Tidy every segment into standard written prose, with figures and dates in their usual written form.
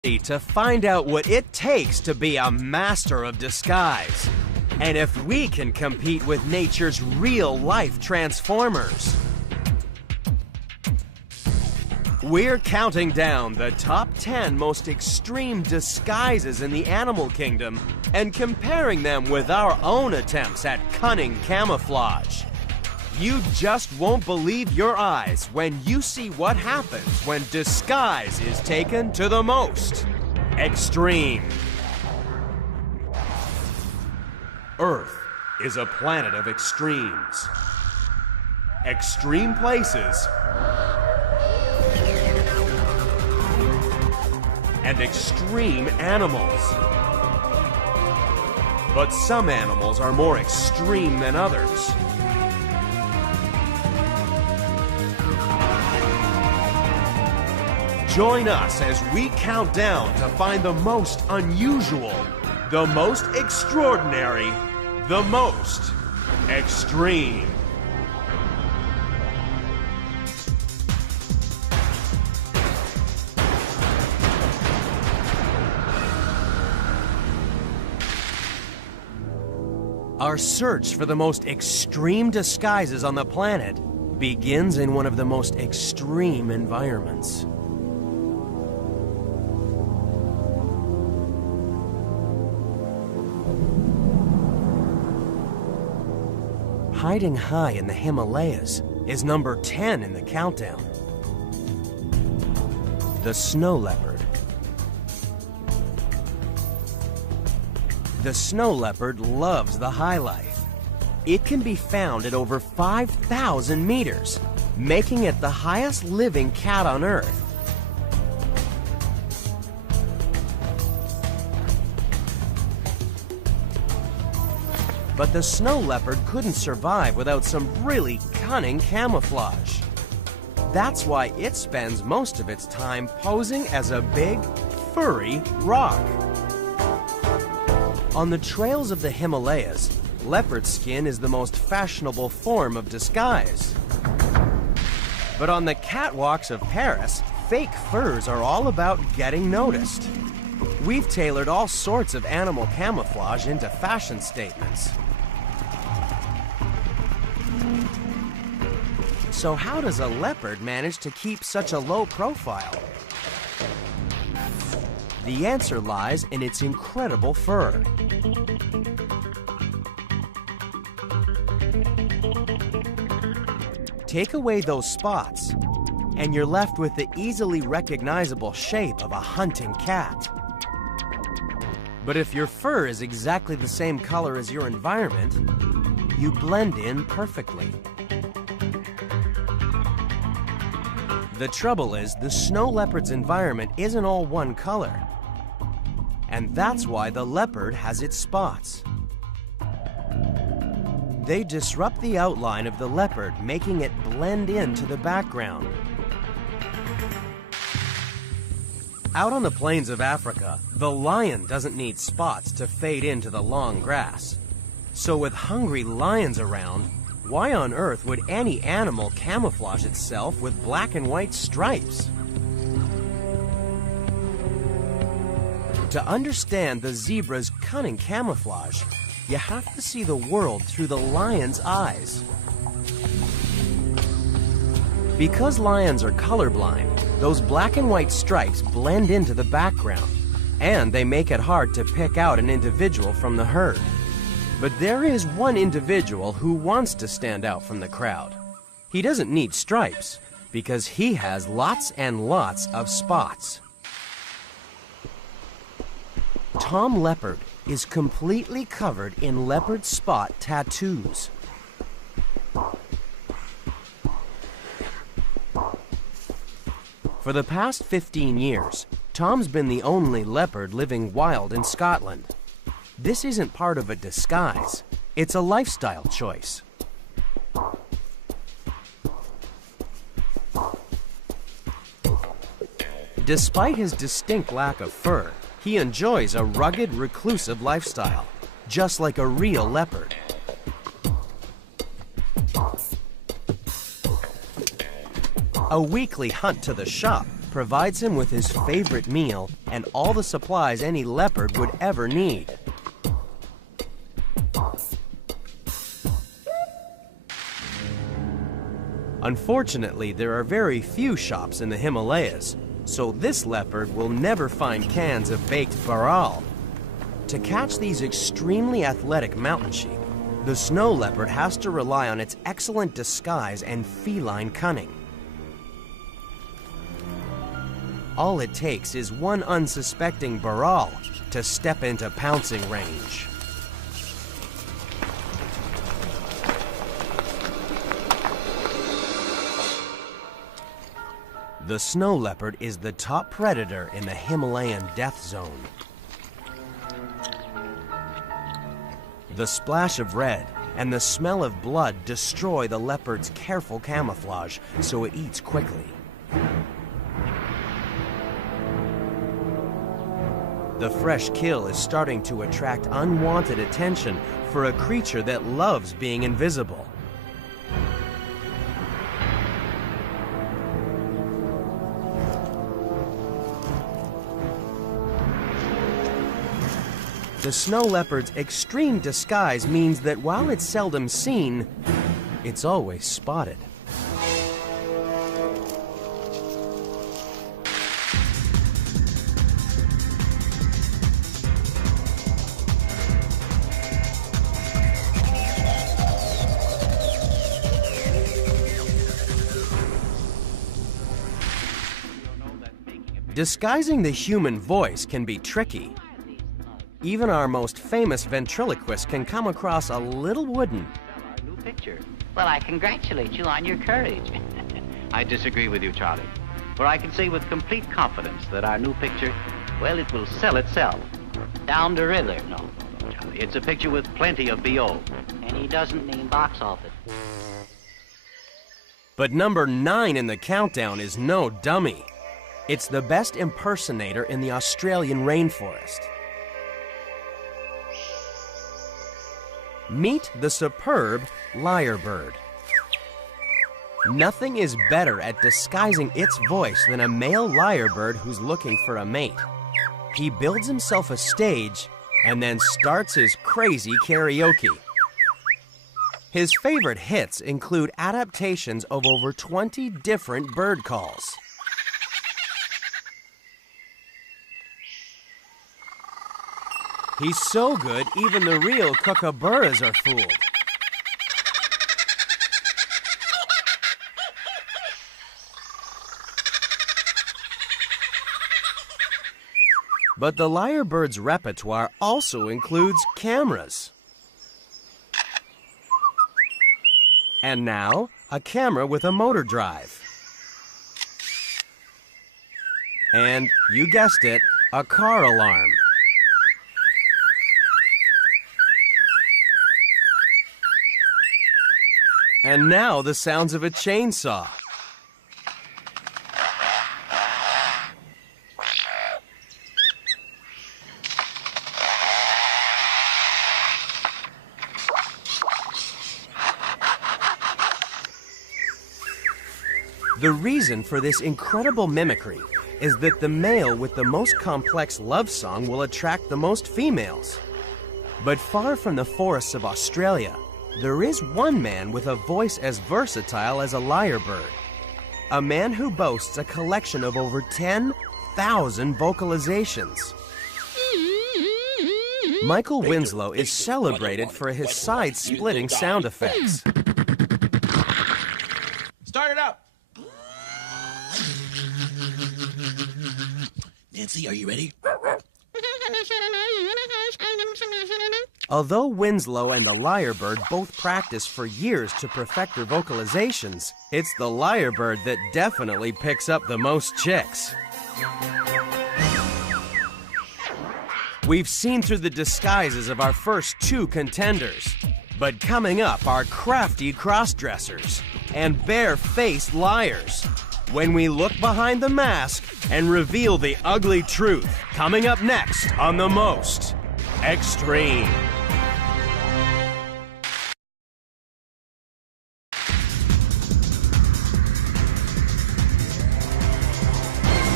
to find out what it takes to be a master of disguise, and if we can compete with nature's real-life transformers. We're counting down the top 10 most extreme disguises in the animal kingdom and comparing them with our own attempts at cunning camouflage. You just won't believe your eyes when you see what happens when disguise is taken to the most extreme. Earth is a planet of extremes. Extreme places and extreme animals. But some animals are more extreme than others. Join us as we count down to find the most unusual, the most extraordinary, the most extreme. Our search for the most extreme disguises on the planet begins in one of the most extreme environments. Hiding high in the Himalayas is number 10 in the countdown. The snow leopard. The snow leopard loves the high life. It can be found at over 5,000 meters, making it the highest living cat on Earth. But the snow leopard couldn't survive without some really cunning camouflage. That's why it spends most of its time posing as a big, furry rock. On the trails of the Himalayas, leopard skin is the most fashionable form of disguise. But on the catwalks of Paris, fake furs are all about getting noticed. We've tailored all sorts of animal camouflage into fashion statements. So how does a leopard manage to keep such a low profile? The answer lies in its incredible fur. Take away those spots, and you're left with the easily recognizable shape of a hunting cat. But if your fur is exactly the same color as your environment, you blend in perfectly. The trouble is, the snow leopard's environment isn't all one color. And that's why the leopard has its spots. They disrupt the outline of the leopard, making it blend into the background. Out on the plains of Africa, the lion doesn't need spots to fade into the long grass. So with hungry lions around, why on earth would any animal camouflage itself with black and white stripes? To understand the zebra's cunning camouflage, you have to see the world through the lion's eyes. Because lions are colorblind, those black and white stripes blend into the background, and they make it hard to pick out an individual from the herd. But there is one individual who wants to stand out from the crowd. He doesn't need stripes, because he has lots and lots of spots. Tom Leopard is completely covered in leopard spot tattoos. For the past 15 years, Tom's been the only leopard living wild in Scotland. This isn't part of a disguise. It's a lifestyle choice. Despite his distinct lack of fur, he enjoys a rugged, reclusive lifestyle, just like a real leopard. A weekly hunt to the shop provides him with his favorite meal and all the supplies any leopard would ever need. Unfortunately, there are very few shops in the Himalayas, so this leopard will never find cans of baked varal. To catch these extremely athletic mountain sheep, the snow leopard has to rely on its excellent disguise and feline cunning. All it takes is one unsuspecting varal to step into pouncing range. The snow leopard is the top predator in the Himalayan death zone. The splash of red and the smell of blood destroy the leopard's careful camouflage, so it eats quickly. The fresh kill is starting to attract unwanted attention for a creature that loves being invisible. The snow leopard's extreme disguise means that while it's seldom seen, it's always spotted. Disguising the human voice can be tricky. Even our most famous ventriloquist can come across a little wooden. Our new picture. Well, I congratulate you on your courage. I disagree with you, Charlie. For I can say with complete confidence that our new picture, well, it will sell itself. Down the river. No, Charlie. It's a picture with plenty of B.O. And he doesn't mean box office. But number 9 in the countdown is no dummy. It's the best impersonator in the Australian rainforest. Meet the superb lyrebird. Nothing is better at disguising its voice than a male lyrebird who's looking for a mate. He builds himself a stage and then starts his crazy karaoke. His favorite hits include adaptations of over 20 different bird calls. He's so good, even the real kookaburras are fooled. But the lyrebird's repertoire also includes cameras. And now, a camera with a motor drive. And, you guessed it, a car alarm. And now the sounds of a chainsaw. The reason for this incredible mimicry is that the male with the most complex love song will attract the most females. But far from the forests of Australia, there is one man with a voice as versatile as a lyrebird. A man who boasts a collection of over 10,000 vocalizations. Michael Winslow is celebrated for his side-splitting sound effects. Start it up! Nancy, are you ready? Although Winslow and the lyrebird both practice for years to perfect their vocalizations, it's the lyrebird that definitely picks up the most chicks. We've seen through the disguises of our first 2 contenders, but coming up are crafty cross-dressers and bare-faced liars. When we look behind the mask and reveal the ugly truth, coming up next on The Most Extreme.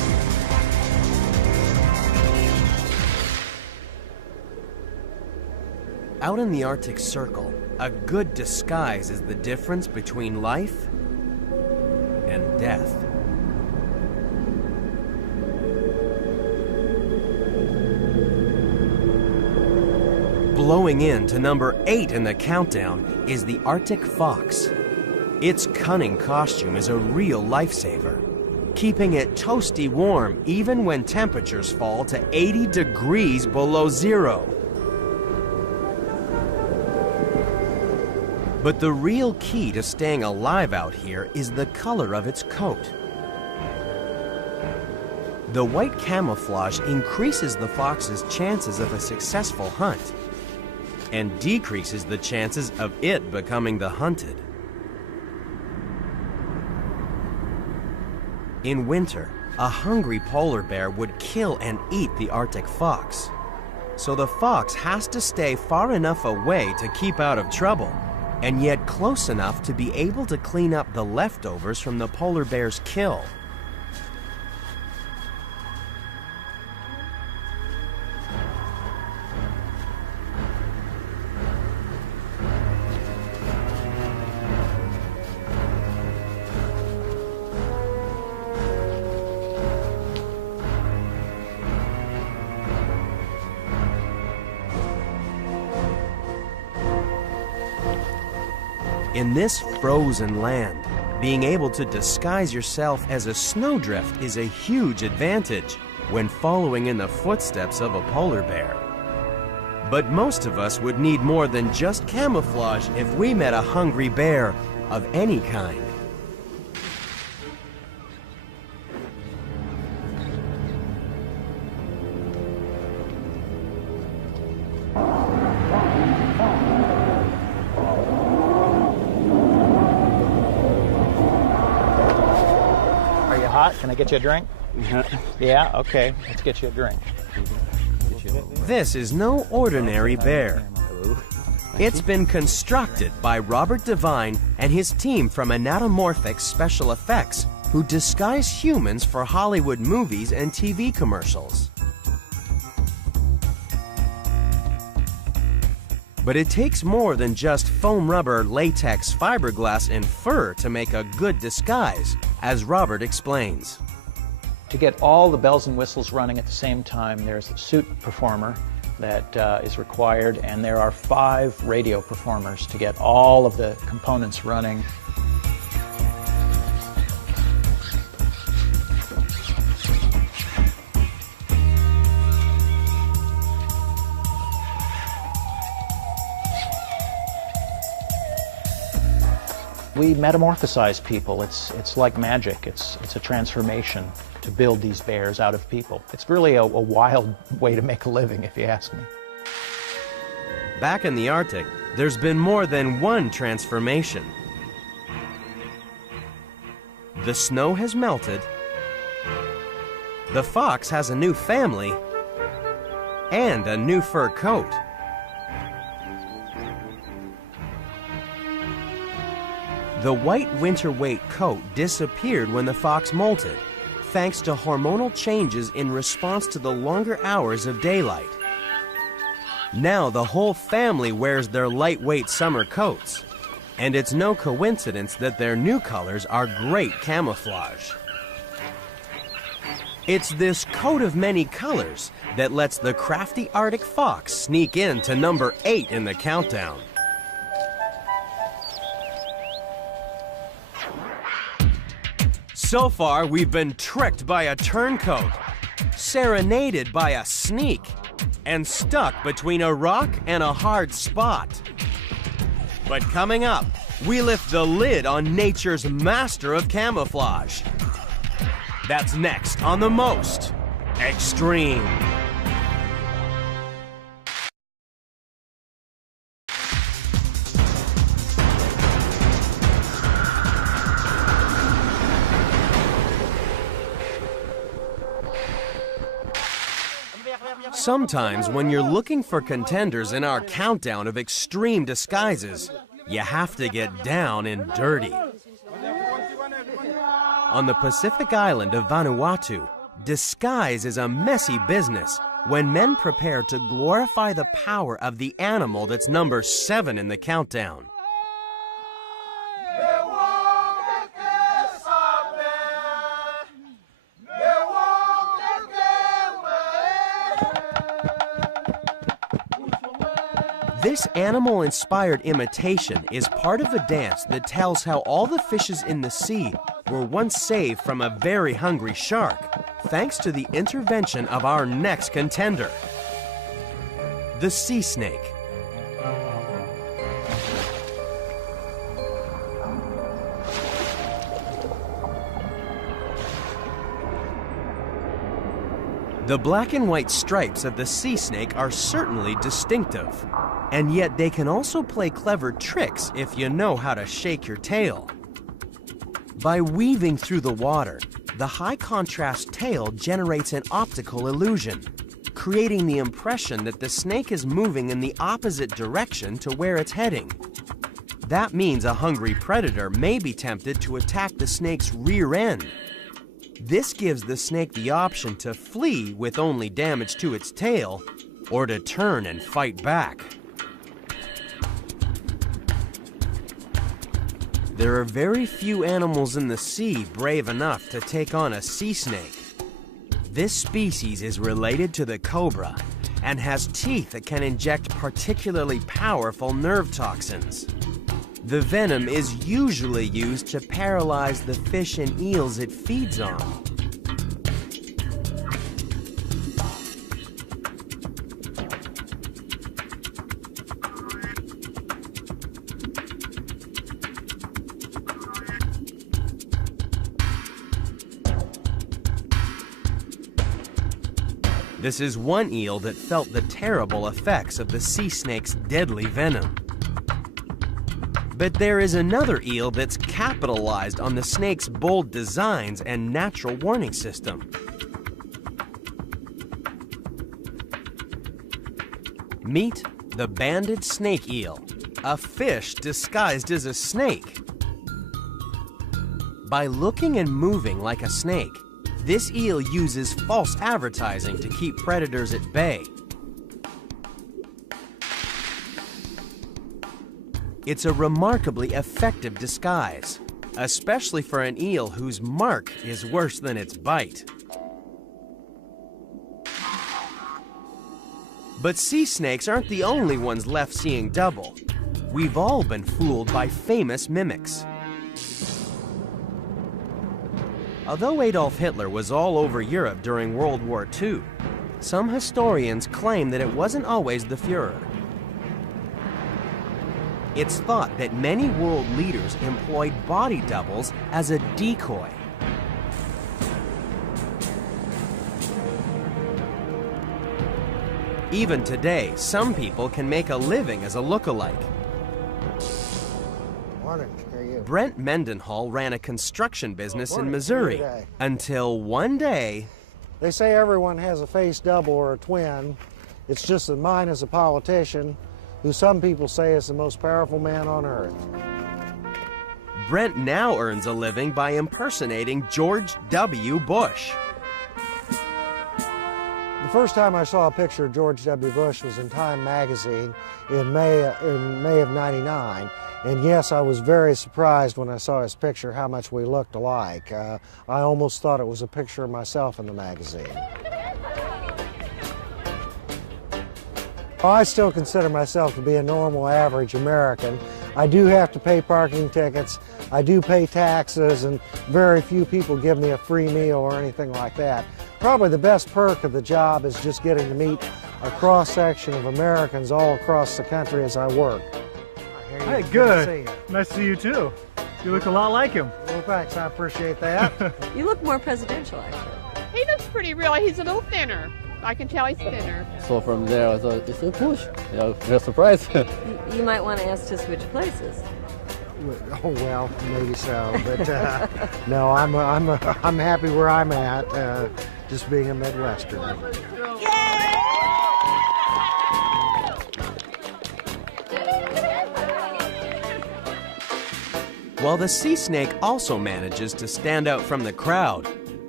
Out in the Arctic Circle, a good disguise is the difference between life and death. Blowing in to number 8 in the countdown is the Arctic fox. Its cunning costume is a real lifesaver, keeping it toasty warm even when temperatures fall to 80 degrees below zero. But the real key to staying alive out here is the color of its coat. The white camouflage increases the fox's chances of a successful hunt and decreases the chances of it becoming the hunted. In winter, a hungry polar bear would kill and eat the Arctic fox. So the fox has to stay far enough away to keep out of trouble, and yet close enough to be able to clean up the leftovers from the polar bear's kill. In this frozen land, being able to disguise yourself as a snowdrift is a huge advantage when following in the footsteps of a polar bear. But most of us would need more than just camouflage if we met a hungry bear of any kind. Can I get you a drink? Yeah, okay. Let's get you a drink. This is no ordinary bear. It's been constructed by Robert Devine and his team from Anatomorphic Special Effects, who disguise humans for Hollywood movies and TV commercials. But it takes more than just foam rubber, latex, fiberglass, and fur to make a good disguise, as Robert explains. To get all the bells and whistles running at the same time, there's a suit performer that is required, and there are 5 radio performers to get all of the components running. We metamorphosize people. It's like magic. It's a transformation to build these bears out of people. It's really a wild way to make a living, if you ask me. Back in the Arctic, there's been more than one transformation. The snow has melted, the fox has a new family, and a new fur coat. The white winter weight coat disappeared when the fox molted, thanks to hormonal changes in response to the longer hours of daylight. Now the whole family wears their lightweight summer coats, and it's no coincidence that their new colors are great camouflage. It's this coat of many colors that lets the crafty Arctic fox sneak in to number 8 in the countdown. So far, we've been tricked by a turncoat, serenaded by a sneak, and stuck between a rock and a hard spot. But coming up, we lift the lid on nature's master of camouflage. That's next on The Most Extreme. Sometimes when you're looking for contenders in our countdown of extreme disguises, you have to get down and dirty. On the Pacific island of Vanuatu, disguise is a messy business when men prepare to glorify the power of the animal that's number 7 in the countdown. This animal-inspired imitation is part of a dance that tells how all the fishes in the sea were once saved from a very hungry shark, thanks to the intervention of our next contender, the sea snake. The black and white stripes of the sea snake are certainly distinctive, and yet they can also play clever tricks if you know how to shake your tail. By weaving through the water, the high-contrast tail generates an optical illusion, creating the impression that the snake is moving in the opposite direction to where it's heading. That means a hungry predator may be tempted to attack the snake's rear end. This gives the snake the option to flee with only damage to its tail, or to turn and fight back. There are very few animals in the sea brave enough to take on a sea snake. This species is related to the cobra and has teeth that can inject particularly powerful nerve toxins. The venom is usually used to paralyze the fish and eels it feeds on. This is one eel that felt the terrible effects of the sea snake's deadly venom. But there is another eel that's capitalized on the snake's bold designs and natural warning system. Meet the banded snake eel, a fish disguised as a snake. By looking and moving like a snake, this eel uses false advertising to keep predators at bay. It's a remarkably effective disguise, especially for an eel whose mark is worse than its bite. But sea snakes aren't the only ones left seeing double. We've all been fooled by famous mimics. Although Adolf Hitler was all over Europe during World War II, some historians claim that it wasn't always the Führer. It's thought that many world leaders employed body doubles as a decoy. Even today, some people can make a living as a look-alike. Morning. How are you? Brent Mendenhall ran a construction business in Missouri until one day... They say everyone has a face double or a twin. It's just that mine is a politician who some people say is the most powerful man on earth. Brent now earns a living by impersonating George W. Bush. The first time I saw a picture of George W. Bush was in Time magazine in May of '99. And yes, I was very surprised when I saw his picture how much we looked alike. I almost thought it was a picture of myself in the magazine. I still consider myself to be a normal, average American. I do have to pay parking tickets, I do pay taxes, and very few people give me a free meal or anything like that. Probably the best perk of the job is just getting to meet a cross-section of Americans all across the country as I work. Hey, good. Nice to see you too. You look a lot like him. Well, thanks. I appreciate that. You look more presidential, actually. He looks pretty real. He's a little thinner. I can tell he's thinner. So from there, I thought, it's a Bush. Yeah, real surprise. You might want to ask to switch places. Oh well, maybe so. But no, I'm happy where I'm at. Just being a Midwesterner. While the sea snake also manages to stand out from the crowd,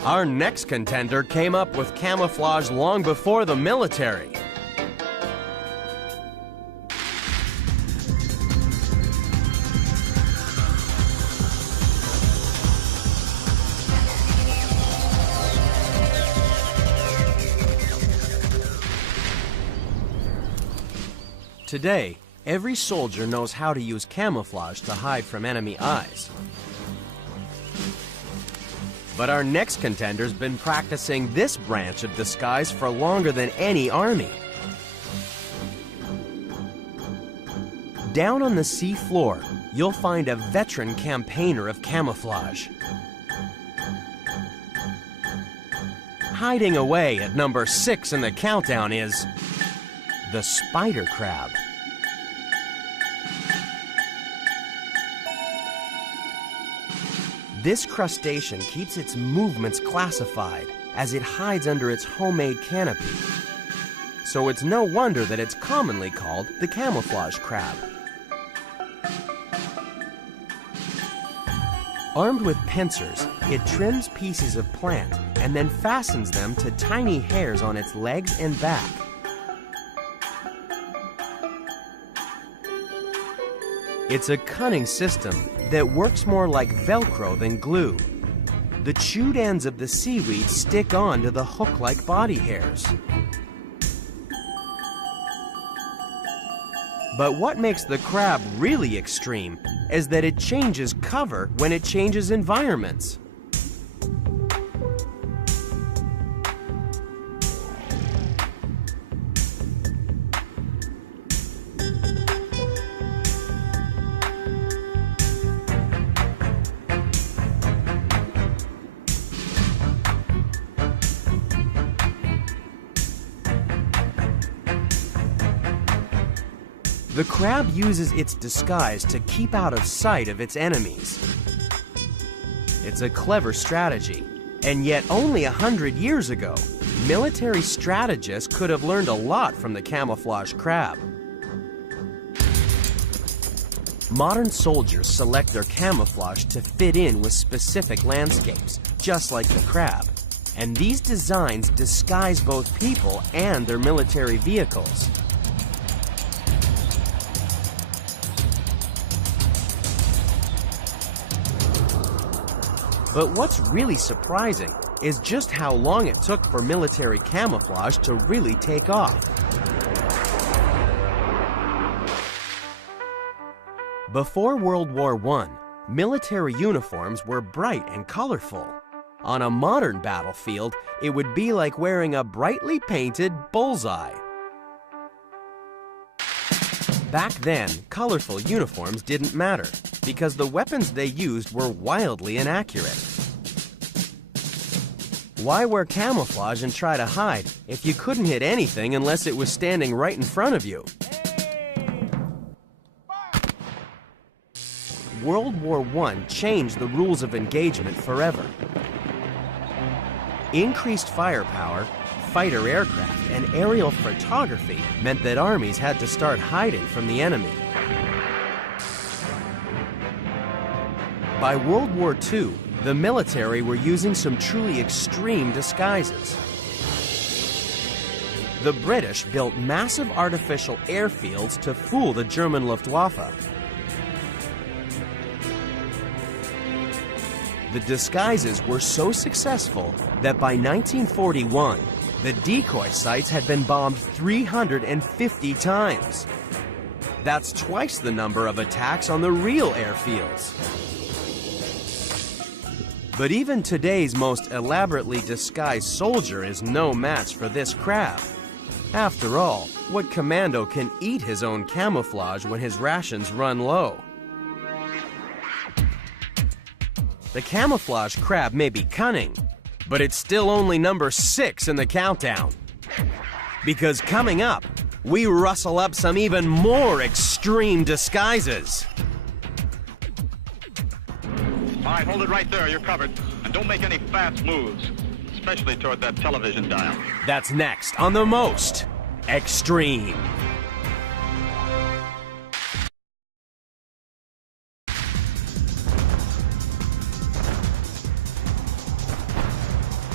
Our next contender came up with camouflage long before the military. Today, every soldier knows how to use camouflage to hide from enemy eyes. But our next contender's been practicing this branch of disguise for longer than any army. Down on the sea floor, you'll find a veteran campaigner of camouflage. Hiding away at number 6 in the countdown is the spider crab. This crustacean keeps its movements classified as it hides under its homemade canopy. So it's no wonder that it's commonly called the camouflage crab. Armed with pincers, it trims pieces of plant and then fastens them to tiny hairs on its legs and back. It's a cunning system that works more like Velcro than glue. The chewed ends of the seaweed stick on to the hook-like body hairs. But what makes the crab really extreme is that it changes cover when it changes environments. The crab uses its disguise to keep out of sight of its enemies. It's a clever strategy, and yet only 100 years ago, military strategists could have learned a lot from the camouflage crab. Modern soldiers select their camouflage to fit in with specific landscapes, just like the crab. And these designs disguise both people and their military vehicles. But what's really surprising is just how long it took for military camouflage to really take off. Before World War I, military uniforms were bright and colorful. On a modern battlefield, it would be like wearing a brightly painted bullseye. Back then, colorful uniforms didn't matter because the weapons they used were wildly inaccurate. Why wear camouflage and try to hide if you couldn't hit anything unless it was standing right in front of you? World War I changed the rules of engagement forever. Increased firepower, fighter aircraft, and aerial photography meant that armies had to start hiding from the enemy. By World War II, the military were using some truly extreme disguises. The British built massive artificial airfields to fool the German Luftwaffe. The disguises were so successful that by 1941, the decoy sites had been bombed 350 times. That's twice the number of attacks on the real airfields. But even today's most elaborately disguised soldier is no match for this crab. After all, what commando can eat his own camouflage when his rations run low? The camouflage crab may be cunning, but it's still only number 6 in the countdown. Because coming up, we rustle up some even more extreme disguises. All right, hold it right there. You're covered. And don't make any fast moves, especially toward that television dial. That's next on The Most Extreme.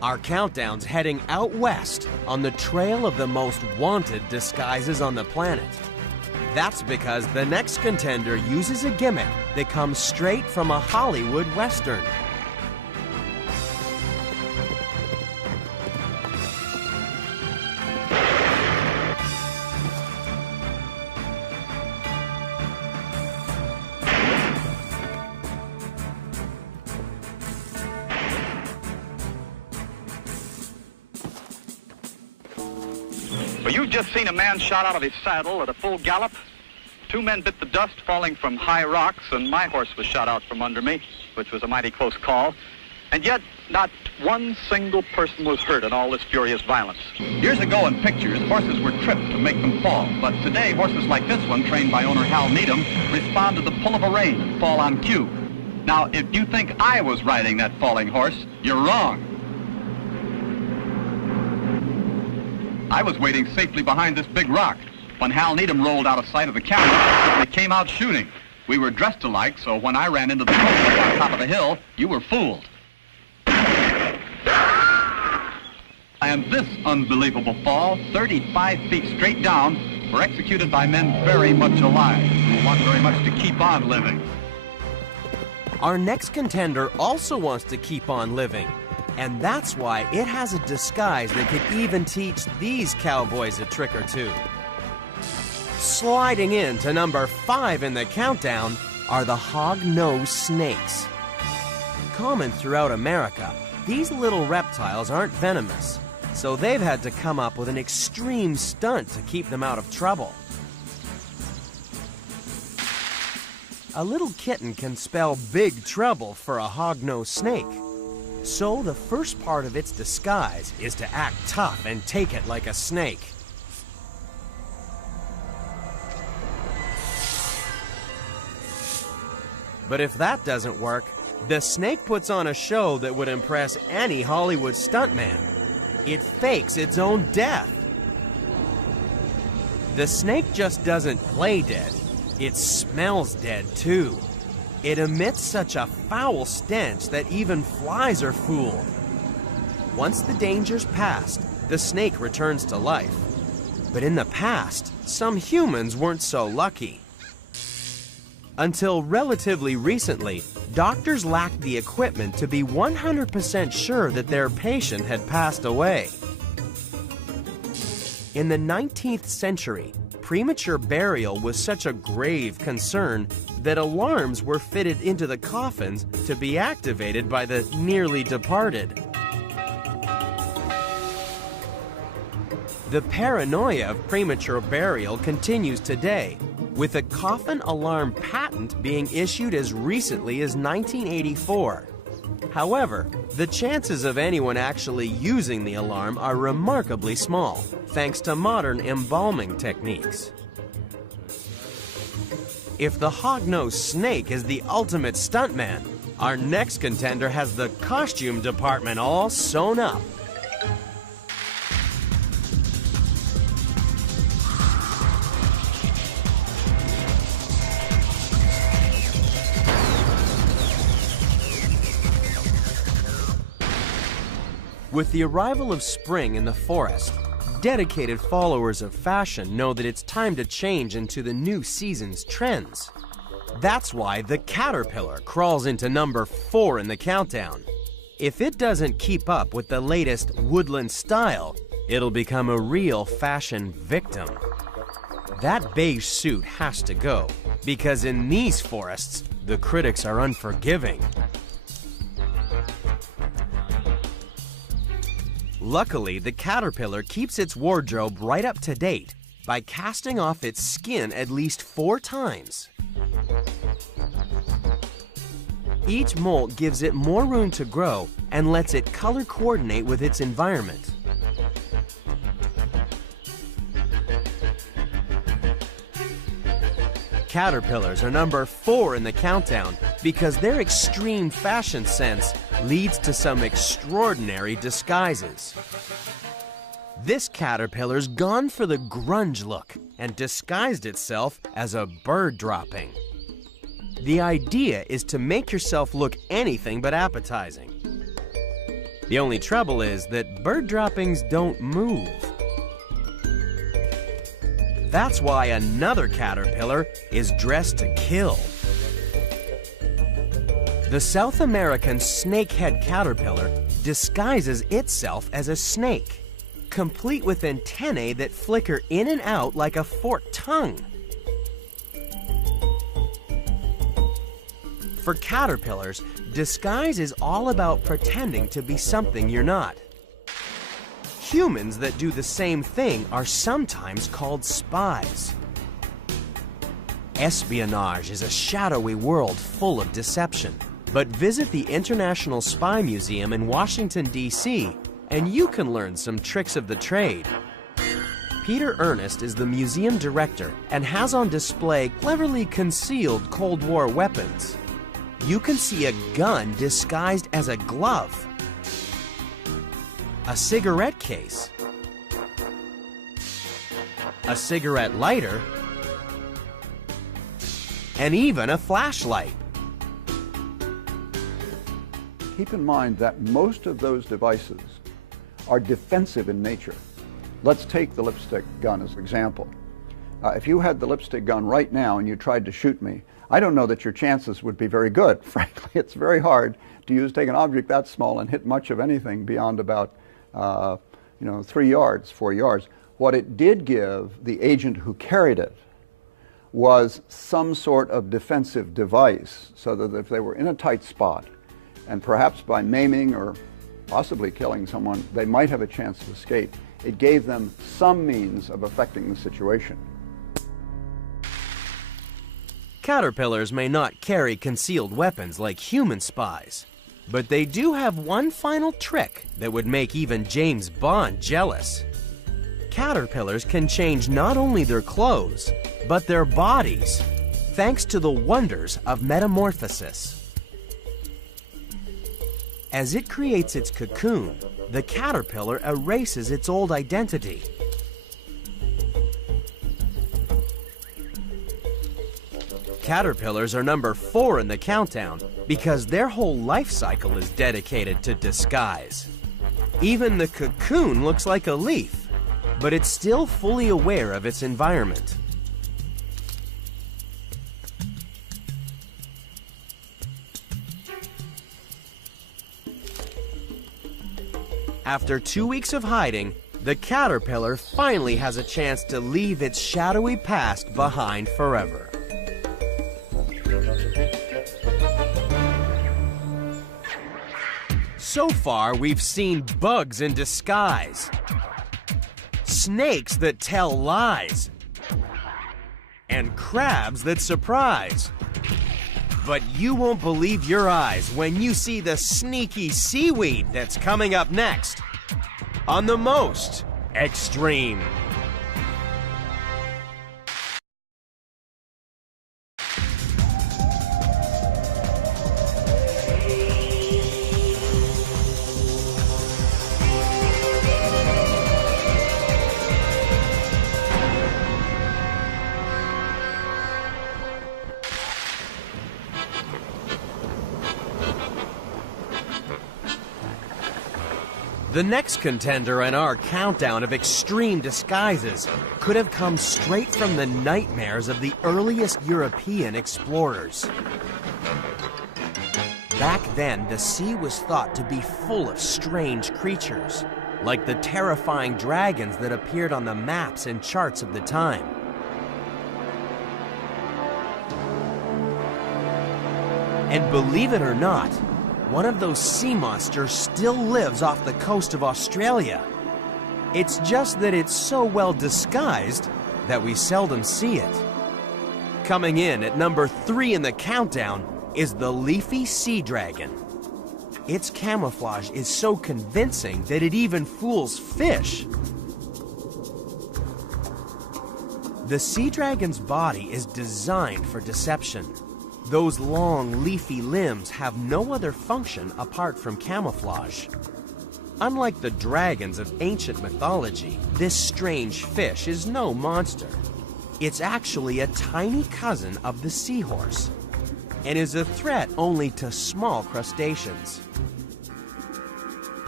Our countdown's heading out west on the trail of the most wanted disguises on the planet. That's because the next contender uses a gimmick that comes straight from a Hollywood Western. Well, you've just seen a man shot out of his saddle at a full gallop. 2 men bit the dust falling from high rocks, and my horse was shot out from under me, which was a mighty close call. And yet, not one single person was hurt in all this furious violence. Years ago in pictures, horses were tripped to make them fall. But today, horses like this one, trained by owner Hal Needham, respond to the pull of a rein and fall on cue. Now, if you think I was riding that falling horse, you're wrong. I was waiting safely behind this big rock. When Hal Needham rolled out of sight of the camera, I simply came out shooting. We were dressed alike, so when I ran into the road on top of the hill, you were fooled. And this unbelievable fall, 35 feet straight down, were executed by men very much alive, who want very much to keep on living. Our next contender also wants to keep on living. And that's why it has a disguise that could even teach these cowboys a trick or two. Sliding in to number 5 in the countdown are the hog-nosed snakes. Common throughout America, these little reptiles aren't venomous, so they've had to come up with an extreme stunt to keep them out of trouble. A little kitten can spell big trouble for a hog-nosed snake. So the first part of its disguise is to act tough and take it like a snake. But if that doesn't work, the snake puts on a show that would impress any Hollywood stuntman. It fakes its own death. The snake just doesn't play dead, it smells dead too. It emits such a foul stench that even flies are fooled. Once the danger's past, the snake returns to life. But in the past, some humans weren't so lucky. Until relatively recently, doctors lacked the equipment to be 100% sure that their patient had passed away. In the 19th century, premature burial was such a grave concern that alarms were fitted into the coffins to be activated by the nearly departed. The paranoia of premature burial continues today, with a coffin alarm patent being issued as recently as 1984. However, the chances of anyone actually using the alarm are remarkably small, thanks to modern embalming techniques. If the hog-nosed snake is the ultimate stuntman, our next contender has the costume department all sewn up. With the arrival of spring in the forest, dedicated followers of fashion know that it's time to change into the new season's trends. That's why the caterpillar crawls into number 4 in the countdown. If it doesn't keep up with the latest woodland style, it'll become a real fashion victim. That beige suit has to go, because in these forests, the critics are unforgiving. Luckily, the caterpillar keeps its wardrobe right up to date by casting off its skin at least 4 times. Each molt gives it more room to grow and lets it color coordinate with its environment. Caterpillars are number 4 in the countdown because their extreme fashion sense leads to some extraordinary disguises. This caterpillar's gone for the grunge look and disguised itself as a bird dropping. The idea is to make yourself look anything but appetizing. The only trouble is that bird droppings don't move. That's why another caterpillar is dressed to kill. The South American snakehead caterpillar disguises itself as a snake, complete with antennae that flicker in and out like a forked tongue. For caterpillars, disguise is all about pretending to be something you're not. Humans that do the same thing are sometimes called spies. Espionage is a shadowy world full of deception. But visit the International Spy Museum in Washington, D.C., and you can learn some tricks of the trade. Peter Ernest is the museum director and has on display cleverly concealed Cold War weapons. You can see a gun disguised as a glove, a cigarette case, a cigarette lighter, and even a flashlight. Keep in mind that most of those devices are defensive in nature. Let's take the lipstick gun as an example. If you had the lipstick gun right now and you tried to shoot me, I don't know that your chances would be very good. Frankly, it's very hard to take an object that small and hit much of anything beyond about 3 yards, 4 yards. What it did give the agent who carried it was some sort of defensive device, so that if they were in a tight spot, and perhaps by maiming or possibly killing someone, they might have a chance to escape. It gave them some means of affecting the situation. Caterpillars may not carry concealed weapons like human spies, but they do have one final trick that would make even James Bond jealous. Caterpillars can change not only their clothes, but their bodies, thanks to the wonders of metamorphosis. As it creates its cocoon, the caterpillar erases its old identity. Caterpillars are number 4 in the countdown because their whole life cycle is dedicated to disguise. Even the cocoon looks like a leaf, but it's still fully aware of its environment. After 2 weeks of hiding, the caterpillar finally has a chance to leave its shadowy past behind forever. So far, we've seen bugs in disguise, snakes that tell lies, and crabs that surprise. But you won't believe your eyes when you see the sneaky seaweed that's coming up next on The Most Extreme. The next contender in our countdown of extreme disguises could have come straight from the nightmares of the earliest European explorers. Back then, the sea was thought to be full of strange creatures, like the terrifying dragons that appeared on the maps and charts of the time. And believe it or not, one of those sea monsters still lives off the coast of Australia. It's just that it's so well disguised that we seldom see it. Coming in at number 3 in the countdown is the leafy sea dragon. Its camouflage is so convincing that it even fools fish. The sea dragon's body is designed for deception. Those long, leafy limbs have no other function apart from camouflage. Unlike the dragons of ancient mythology, this strange fish is no monster. It's actually a tiny cousin of the seahorse, and is a threat only to small crustaceans.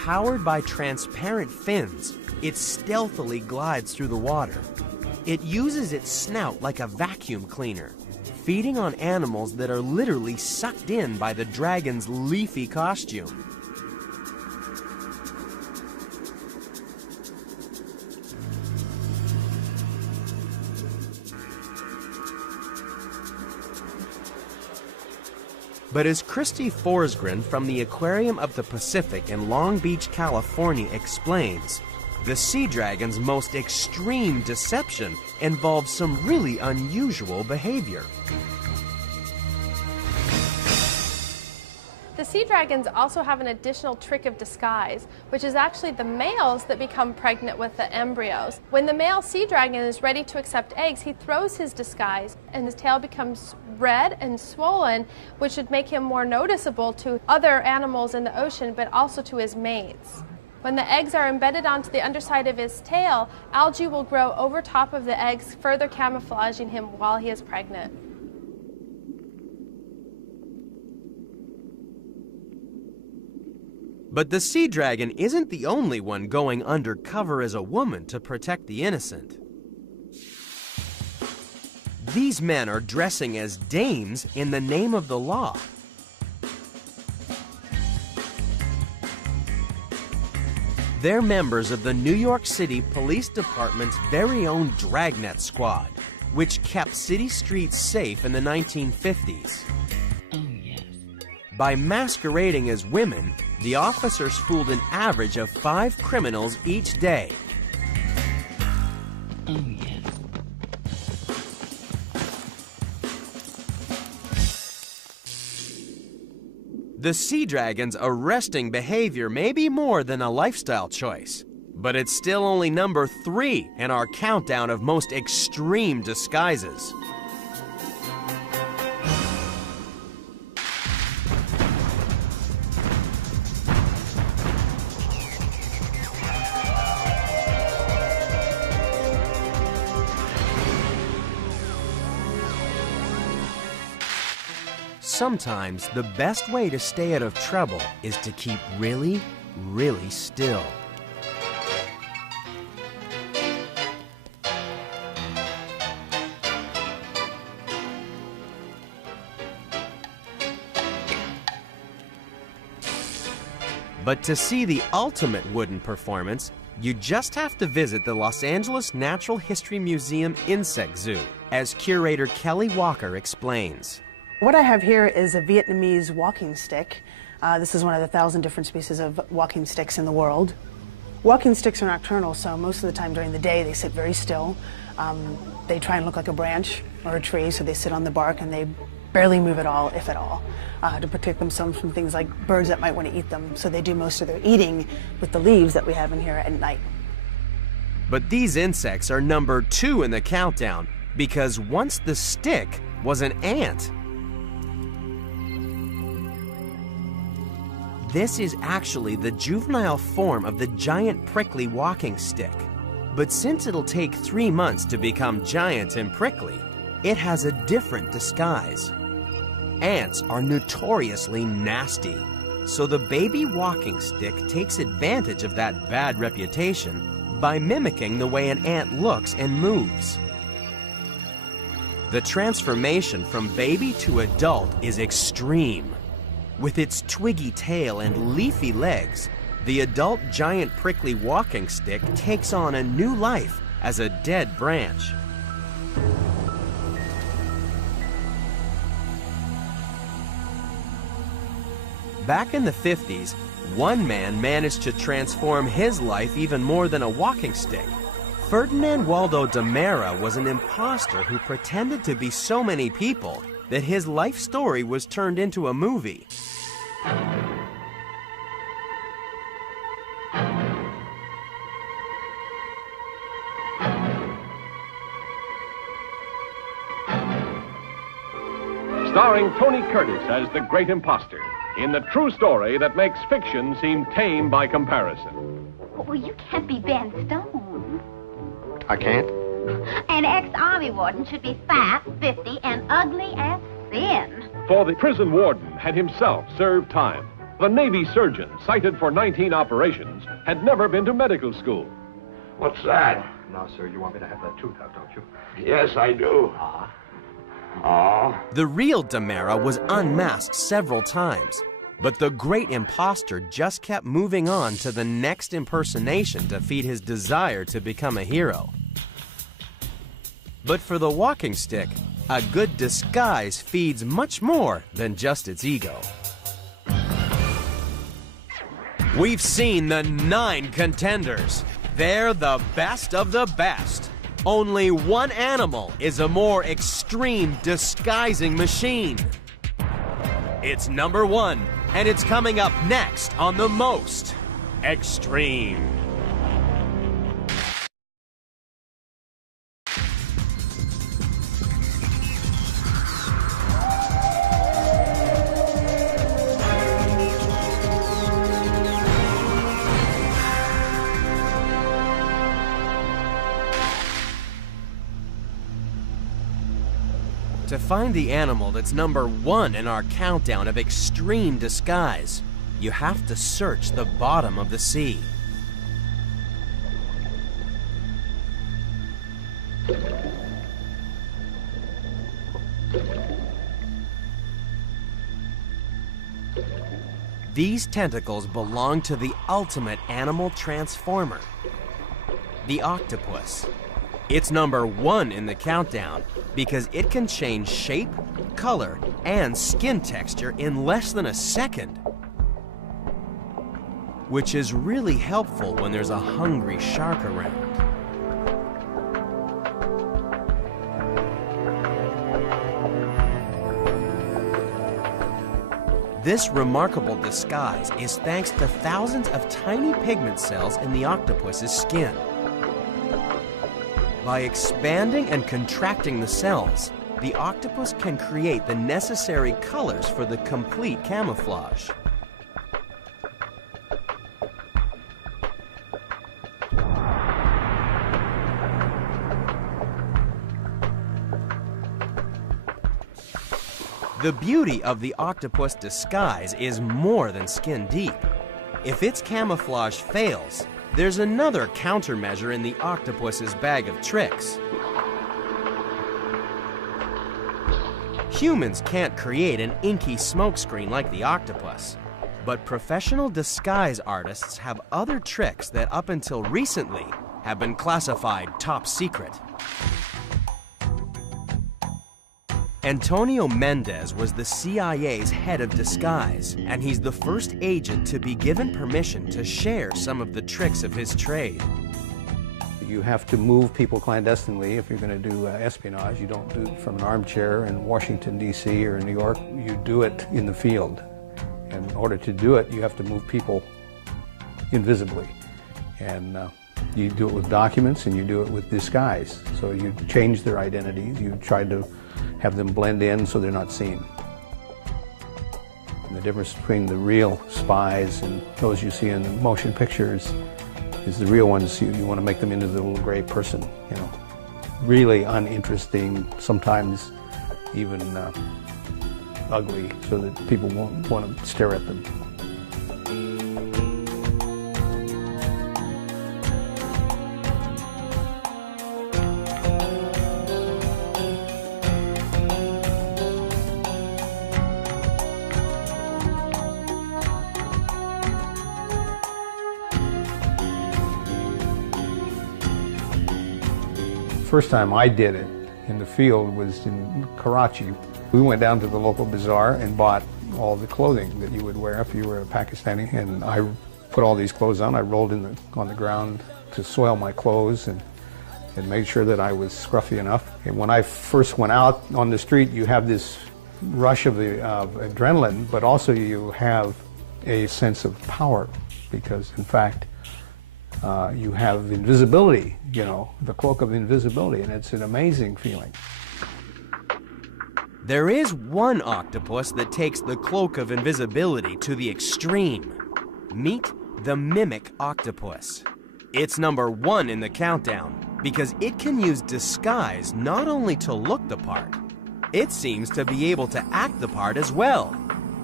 Powered by transparent fins, it stealthily glides through the water. It uses its snout like a vacuum cleaner, feeding on animals that are literally sucked in by the dragon's leafy costume. But as Christy Forsgren from the Aquarium of the Pacific in Long Beach, California explains, the sea dragon's most extreme deception involves some really unusual behavior. The sea dragons also have an additional trick of disguise, which is actually the males that become pregnant with the embryos. When the male sea dragon is ready to accept eggs, he throws his disguise and his tail becomes red and swollen, which would make him more noticeable to other animals in the ocean, but also to his mates. When the eggs are embedded onto the underside of his tail, algae will grow over top of the eggs, further camouflaging him while he is pregnant. But the sea dragon isn't the only one going undercover as a woman to protect the innocent. These men are dressing as dames in the name of the law. They're members of the New York City Police Department's very own Dragnet Squad, which kept city streets safe in the 1950s. By masquerading as women, the officers fooled an average of 5 criminals each day. The sea dragon's arresting behavior may be more than a lifestyle choice, but it's still only number 3 in our countdown of most extreme disguises. Sometimes the best way to stay out of trouble is to keep really, really still. But to see the ultimate wooden performance, you just have to visit the Los Angeles Natural History Museum Insect Zoo, as curator Kelly Walker explains. What I have here is a Vietnamese walking stick. This is one of the 1,000 different species of walking sticks in the world. Walking sticks are nocturnal, so most of the time during the day they sit very still. They try and look like a branch or a tree, so they sit on the bark and they barely move at all, if at all, to protect themselves from things like birds that might want to eat them. So they do most of their eating with the leaves that we have in here at night. But these insects are number 2 in the countdown because once the stick was an ant. This is actually the juvenile form of the giant prickly walking stick. But since it'll take 3 months to become giant and prickly, it has a different disguise. Ants are notoriously nasty, so the baby walking stick takes advantage of that bad reputation by mimicking the way an ant looks and moves. The transformation from baby to adult is extreme. With its twiggy tail and leafy legs, the adult giant prickly walking stick takes on a new life as a dead branch. Back in the 50s, one man managed to transform his life even more than a walking stick. Ferdinand Waldo de Mera was an imposter who pretended to be so many people that his life story was turned into a movie. Starring Tony Curtis as the great imposter in the true story that makes fiction seem tame by comparison. Well, you can't be Ben Stone. I can't? An ex-army warden should be fat, 50, and ugly as sin. For the prison warden had himself served time. The Navy surgeon, cited for 19 operations, had never been to medical school. What's that? Now, sir, you want me to have that tooth out, don't you? Yes, I do. Oh. The real Demera was unmasked several times, but the great imposter just kept moving on to the next impersonation to feed his desire to become a hero. But for the walking stick, a good disguise feeds much more than just its ego. We've seen the 9 contenders. They're the best of the best. Only one animal is a more extreme disguising machine. It's number 1, and it's coming up next on The Most Extreme. To find the animal that's number 1 in our countdown of extreme disguise, you have to search the bottom of the sea. These tentacles belong to the ultimate animal transformer, the octopus. It's number 1 in the countdown because it can change shape, color, and skin texture in less than a second, which is really helpful when there's a hungry shark around. This remarkable disguise is thanks to thousands of tiny pigment cells in the octopus's skin. By expanding and contracting the cells, the octopus can create the necessary colors for the complete camouflage. The beauty of the octopus disguise is more than skin deep. If its camouflage fails, there's another countermeasure in the octopus's bag of tricks. Humans can't create an inky smokescreen like the octopus, but professional disguise artists have other tricks that up until recently have been classified top secret. Antonio Mendez was the CIA's head of disguise, and he's the first agent to be given permission to share some of the tricks of his trade. You have to move people clandestinely if you're going to do espionage. You don't do it from an armchair in Washington, D.C. or New York. You do it in the field. And in order to do it, you have to move people invisibly. And you do it with documents and you do it with disguise. So you change their identities. You try to have them blend in so they're not seen. And the difference between the real spies and those you see in the motion pictures is the real ones, you want to make them into the little gray person, you know. Really uninteresting, sometimes even ugly, so that people won't want to stare at them. First time I did it in the field was in Karachi. We went down to the local bazaar and bought all the clothing that you would wear if you were a Pakistani, and I put all these clothes on. I rolled on the ground to soil my clothes and made sure that I was scruffy enough. And when I first went out on the street, you have this rush of adrenaline, but also you have a sense of power because, in fact, you have invisibility, you know, the cloak of invisibility, and it's an amazing feeling. There is one octopus that takes the cloak of invisibility to the extreme. Meet the mimic octopus. It's number 1 in the countdown because it can use disguise not only to look the part, it seems to be able to act the part as well.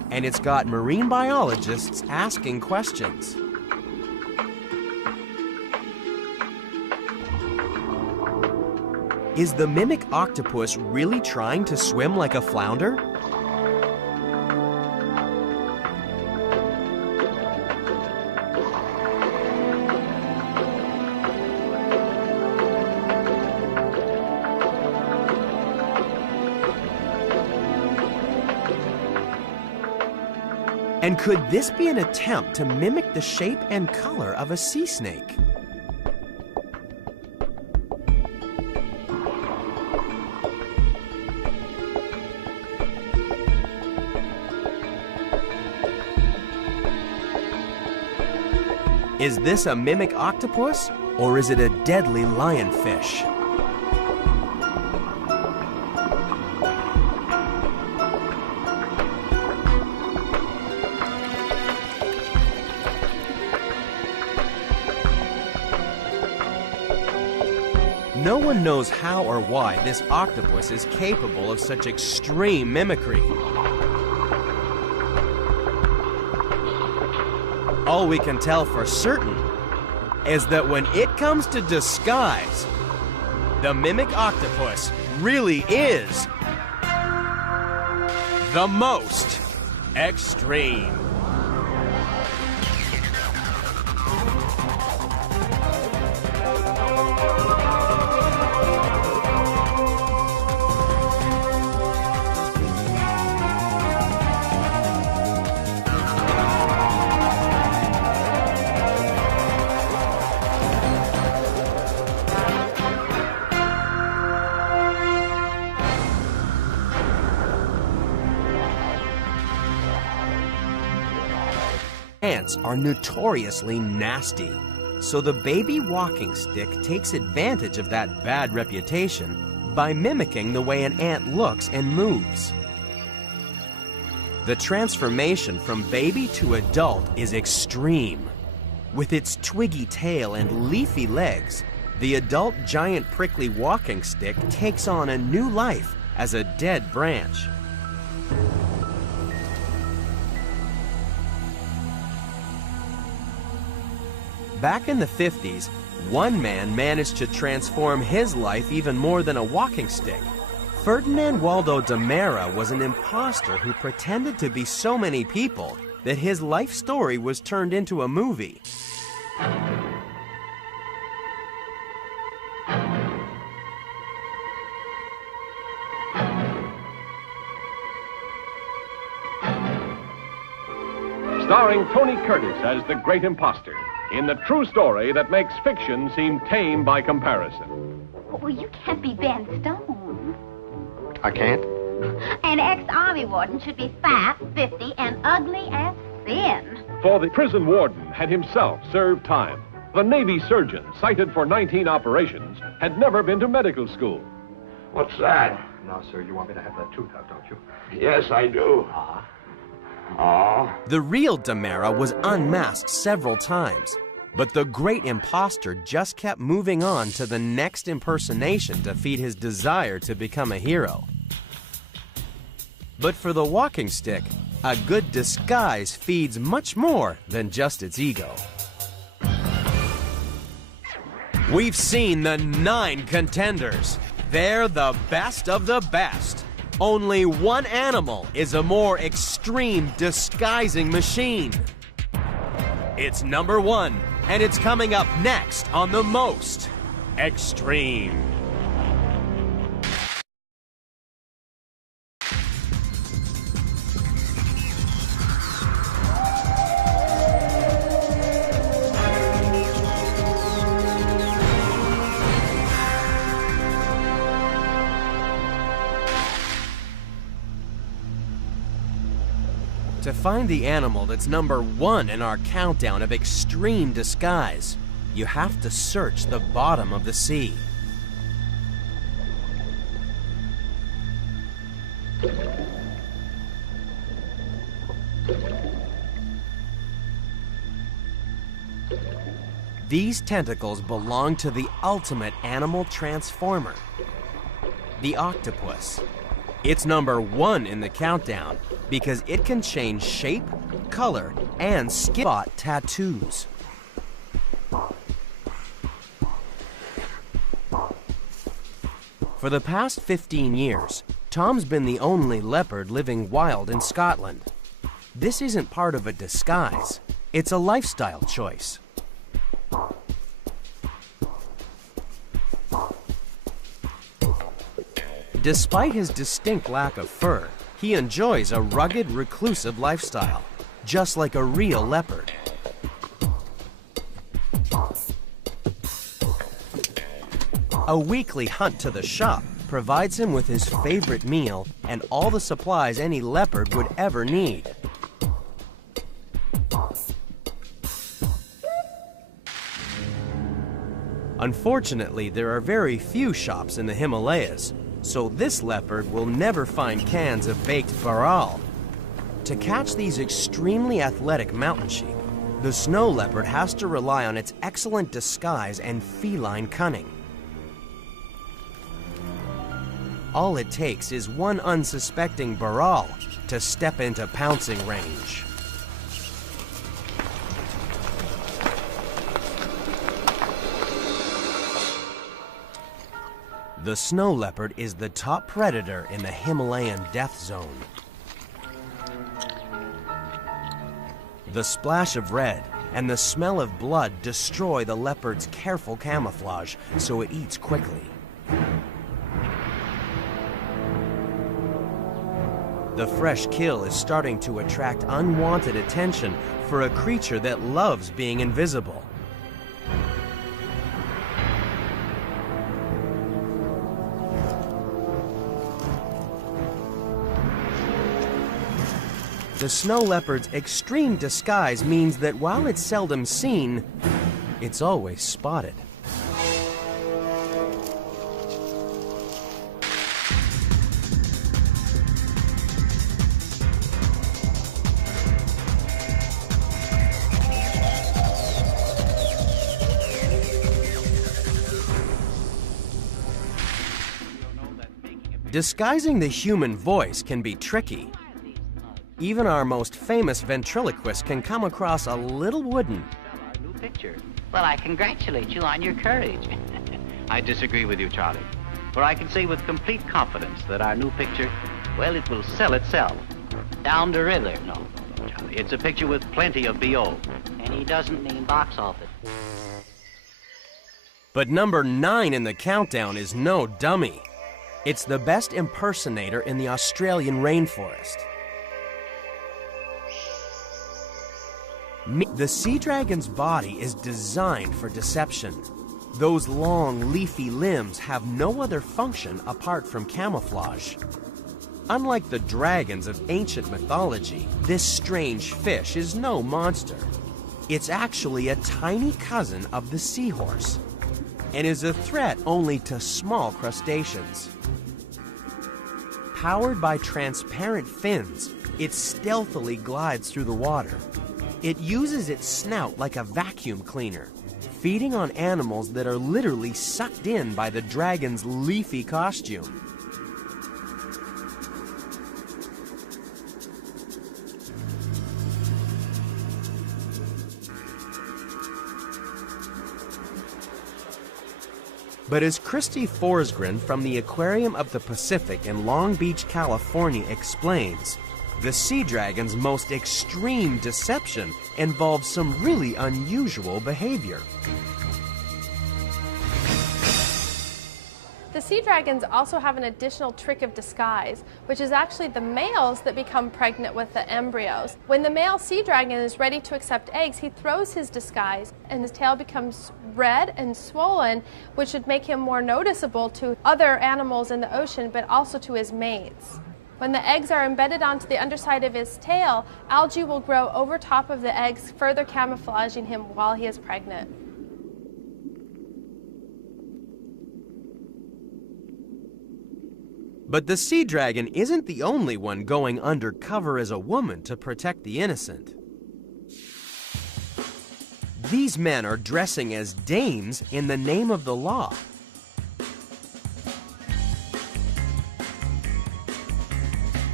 and it's got marine biologists asking questions. Is the mimic octopus really trying to swim like a flounder? And could this be an attempt to mimic the shape and color of a sea snake? Is this a mimic octopus, or is it a deadly lionfish? No one knows how or why this octopus is capable of such extreme mimicry. All we can tell for certain is that when it comes to disguise, the mimic octopus really is the most extreme. Ants are notoriously nasty, so the baby walking stick takes advantage of that bad reputation by mimicking the way an ant looks and moves. The transformation from baby to adult is extreme. With its twiggy tail and leafy legs, the adult giant prickly walking stick takes on a new life as a dead branch. Back in the 50s, one man managed to transform his life even more than a walking stick. Ferdinand Waldo de Mera was an imposter who pretended to be so many people that his life story was turned into a movie. Starring Tony Curtis as the great imposter in the true story that makes fiction seem tame by comparison. Well, you can't be Ben Stone. I can't? An ex-army warden should be fat, 50, and ugly as sin. For the prison warden had himself served time. The Navy surgeon, cited for 19 operations, had never been to medical school. What's that? Now, sir, you want me to have that tooth out, don't you? Yes, I do. Oh. The real de Mera was unmasked several times, but the great imposter just kept moving on to the next impersonation to feed his desire to become a hero. But for the walking stick, a good disguise feeds much more than just its ego. We've seen the 9 contenders. They're the best of the best. Only one animal is a more extreme disguising machine. It's number 1, and it's coming up next on The Most Extreme. To find the animal that's number 1 in our countdown of extreme disguise, you have to search the bottom of the sea. These tentacles belong to the ultimate animal transformer, the octopus. It's number 1 in the countdown because it can change shape, color, and skin spot tattoos. For the past 15 years, Tom's been the only leopard living wild in Scotland. This isn't part of a disguise, it's a lifestyle choice. Despite his distinct lack of fur, he enjoys a rugged, reclusive lifestyle, just like a real leopard. A weekly hunt to the shop provides him with his favorite meal and all the supplies any leopard would ever need. Unfortunately, there are very few shops in the Himalayas, so this leopard will never find cans of baked baral. To catch these extremely athletic mountain sheep, the snow leopard has to rely on its excellent disguise and feline cunning. All it takes is one unsuspecting baral to step into pouncing range. The snow leopard is the top predator in the Himalayan death zone. The splash of red and the smell of blood destroy the leopard's careful camouflage, so it eats quickly. The fresh kill is starting to attract unwanted attention for a creature that loves being invisible. The snow leopard's extreme disguise means that while it's seldom seen, it's always spotted. Disguising the human voice can be tricky. Even our most famous ventriloquist can come across a little wooden. Our new picture. Well, I congratulate you on your courage. I disagree with you, Charlie. For I can say with complete confidence that our new picture, well, it will sell itself. Down the river. No, Charlie. It's a picture with plenty of B.O. And he doesn't mean box office. But number 9 in the countdown is no dummy. It's the best impersonator in the Australian rainforest. The sea dragon's body is designed for deception. Those long, leafy limbs have no other function apart from camouflage. Unlike the dragons of ancient mythology, this strange fish is no monster. It's actually a tiny cousin of the seahorse, and is a threat only to small crustaceans. Powered by transparent fins, it stealthily glides through the water. It uses its snout like a vacuum cleaner, feeding on animals that are literally sucked in by the dragon's leafy costume. But as Christy Forsgren from the Aquarium of the Pacific in Long Beach, California explains, the sea dragon's most extreme deception involves some really unusual behavior. The sea dragons also have an additional trick of disguise, which is actually the males that become pregnant with the embryos. When the male sea dragon is ready to accept eggs, he throws his disguise and his tail becomes red and swollen, which would make him more noticeable to other animals in the ocean, but also to his mates. When the eggs are embedded onto the underside of his tail, algae will grow over top of the eggs, further camouflaging him while he is pregnant. But the sea dragon isn't the only one going undercover as a woman to protect the innocent. These men are dressing as dames in the name of the law.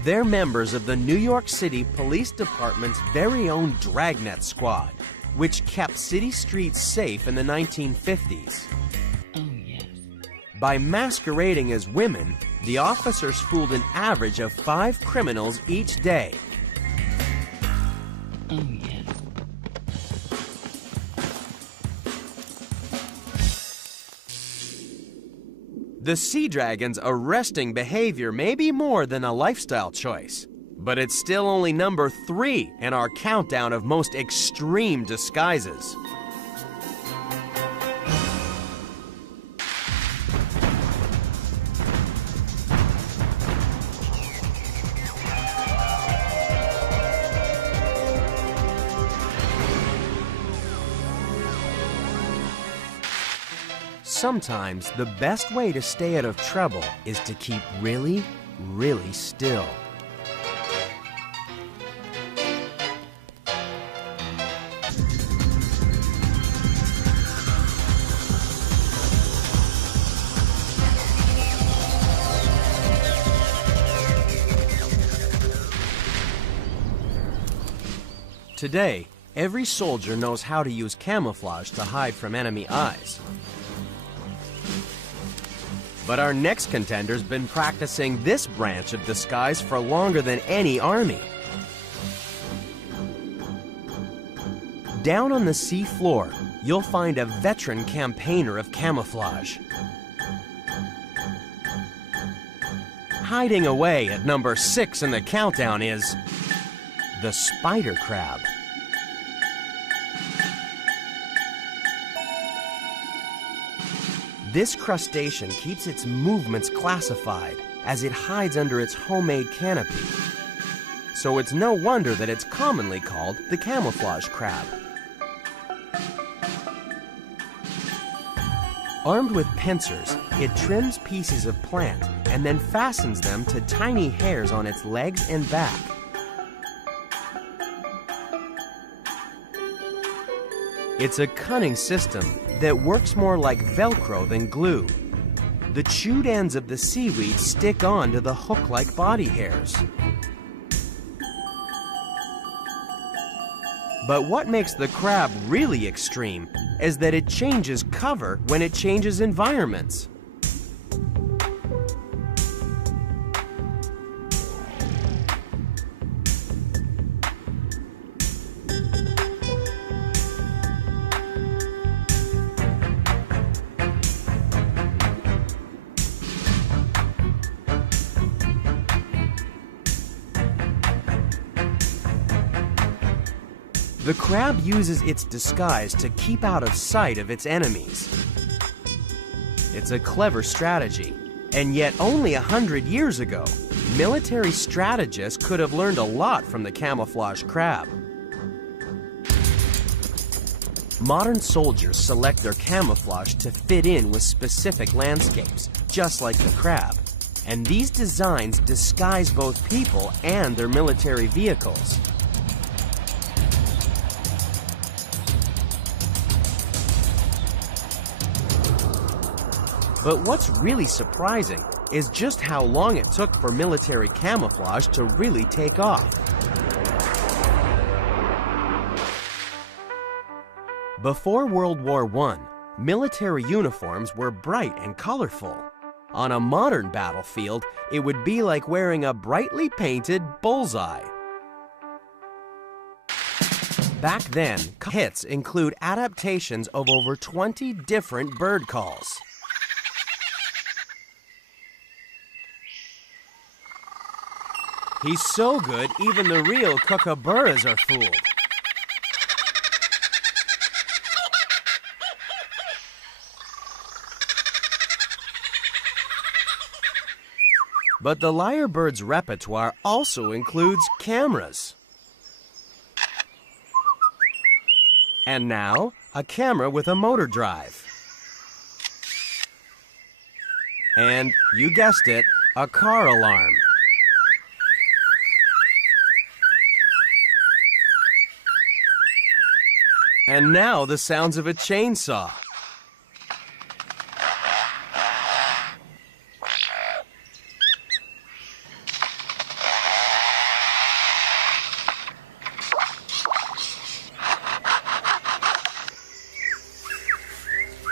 They're members of the New York City Police Department's very own Dragnet Squad, which kept city streets safe in the 1950s. By masquerading as women, the officers fooled an average of 5 criminals each day. The sea dragon's arresting behavior may be more than a lifestyle choice, but it's still only number 3 in our countdown of most extreme disguises. Sometimes the best way to stay out of trouble is to keep really, really still. Today, every soldier knows how to use camouflage to hide from enemy eyes. But our next contender's been practicing this branch of disguise for longer than any army. Down on the sea floor, you'll find a veteran campaigner of camouflage. Hiding away at number 6 in the countdown is the spider crab. This crustacean keeps its movements classified as it hides under its homemade canopy. So it's no wonder that it's commonly called the camouflage crab. Armed with pincers, it trims pieces of plant and then fastens them to tiny hairs on its legs and back. It's a cunning system that works more like Velcro than glue. The chewed ends of the seaweed stick on to the hook-like body hairs. But what makes the crab really extreme is that it changes cover when it changes environments. The crab uses its disguise to keep out of sight of its enemies. It's a clever strategy, and yet only 100 years ago, military strategists could have learned a lot from the camouflage crab. Modern soldiers select their camouflage to fit in with specific landscapes, just like the crab. And these designs disguise both people and their military vehicles. But what's really surprising is just how long it took for military camouflage to really take off. Before World War I, military uniforms were bright and colorful. On a modern battlefield, it would be like wearing a brightly painted bullseye. Back then, hits include adaptations of over 20 different bird calls. He's so good, even the real kookaburras are fooled. But the lyrebird's repertoire also includes cameras. And now, a camera with a motor drive. And, you guessed it, a car alarm. And now the sounds of a chainsaw.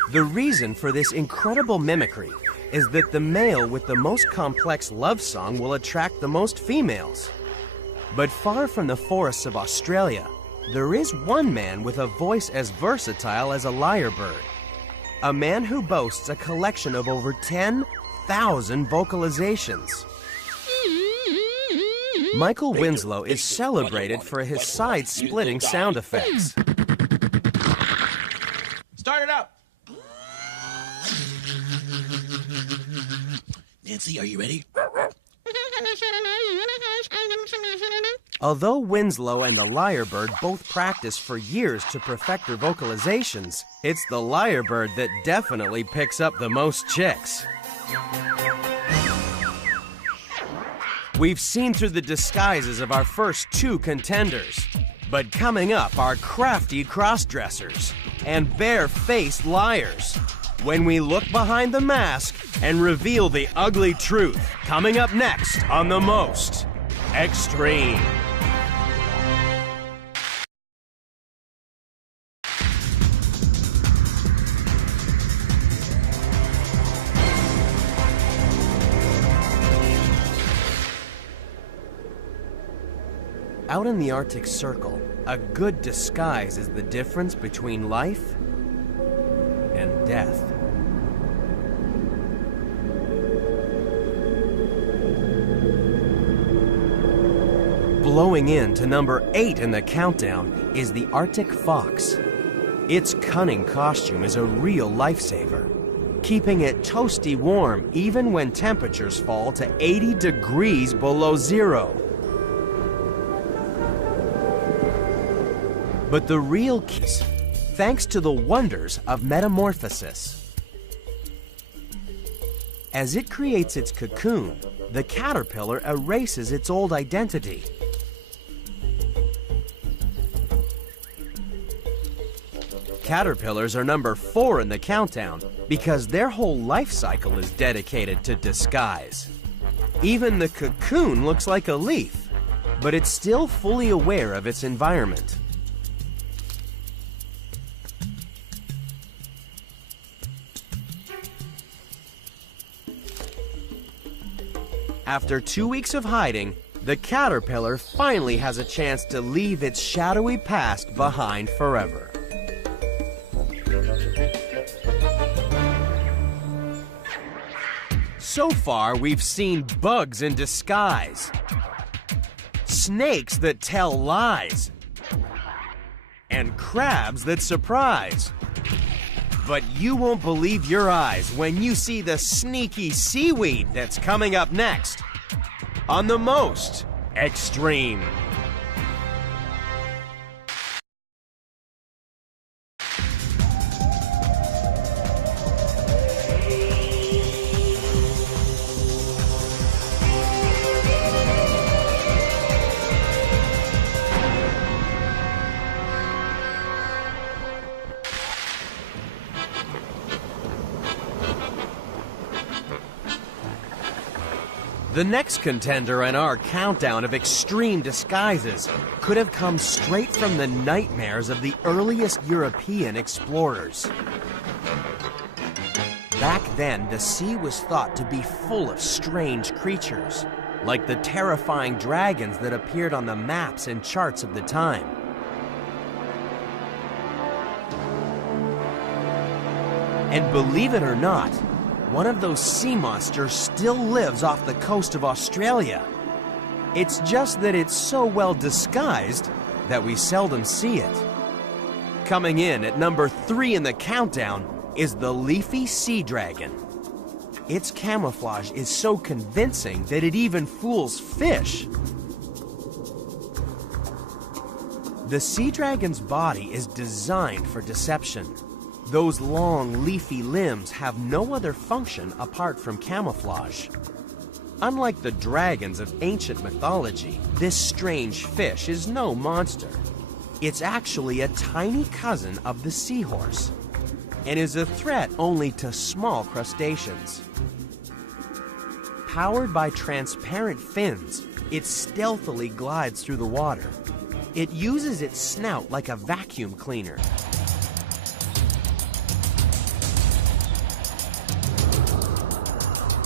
The reason for this incredible mimicry is that the male with the most complex love song will attract the most females. But far from the forests of Australia, there is one man with a voice as versatile as a lyrebird. A man who boasts a collection of over 10,000 vocalizations. Michael Winslow is celebrated for his side-splitting sound effects. Start it up. Nancy, are you ready? Although Winslow and the lyrebird both practice for years to perfect their vocalizations, it's the lyrebird that definitely picks up the most chicks. We've seen through the disguises of our first two contenders, but coming up are crafty cross-dressers and bare-faced liars. When we look behind the mask and reveal the ugly truth, coming up next on The Most Extreme. Out in the Arctic Circle, a good disguise is the difference between life and death. Blowing in to number 8 in the countdown is the Arctic fox. Its cunning costume is a real lifesaver, keeping it toasty warm even when temperatures fall to 80 degrees below zero. But the real key is thanks to the wonders of metamorphosis. As it creates its cocoon, the caterpillar erases its old identity. Caterpillars are number 4 in the countdown because their whole life cycle is dedicated to disguise. Even the cocoon looks like a leaf, but it's still fully aware of its environment. After 2 weeks of hiding, the caterpillar finally has a chance to leave its shadowy past behind forever. So far, we've seen bugs in disguise, snakes that tell lies, and crabs that surprise. But you won't believe your eyes when you see the sneaky seaweed that's coming up next on The Most Extreme. The next contender in our countdown of extreme disguises could have come straight from the nightmares of the earliest European explorers. Back then, the sea was thought to be full of strange creatures, like the terrifying dragons that appeared on the maps and charts of the time. And believe it or not, one of those sea monsters still lives off the coast of Australia. It's just that it's so well disguised that we seldom see it. Coming in at number 3 in the countdown is the leafy sea dragon. Its camouflage is so convincing that it even fools fish. The sea dragon's body is designed for deception. Those long, leafy limbs have no other function apart from camouflage. Unlike the dragons of ancient mythology, this strange fish is no monster. It's actually a tiny cousin of the seahorse, and is a threat only to small crustaceans. Powered by transparent fins, it stealthily glides through the water. It uses its snout like a vacuum cleaner.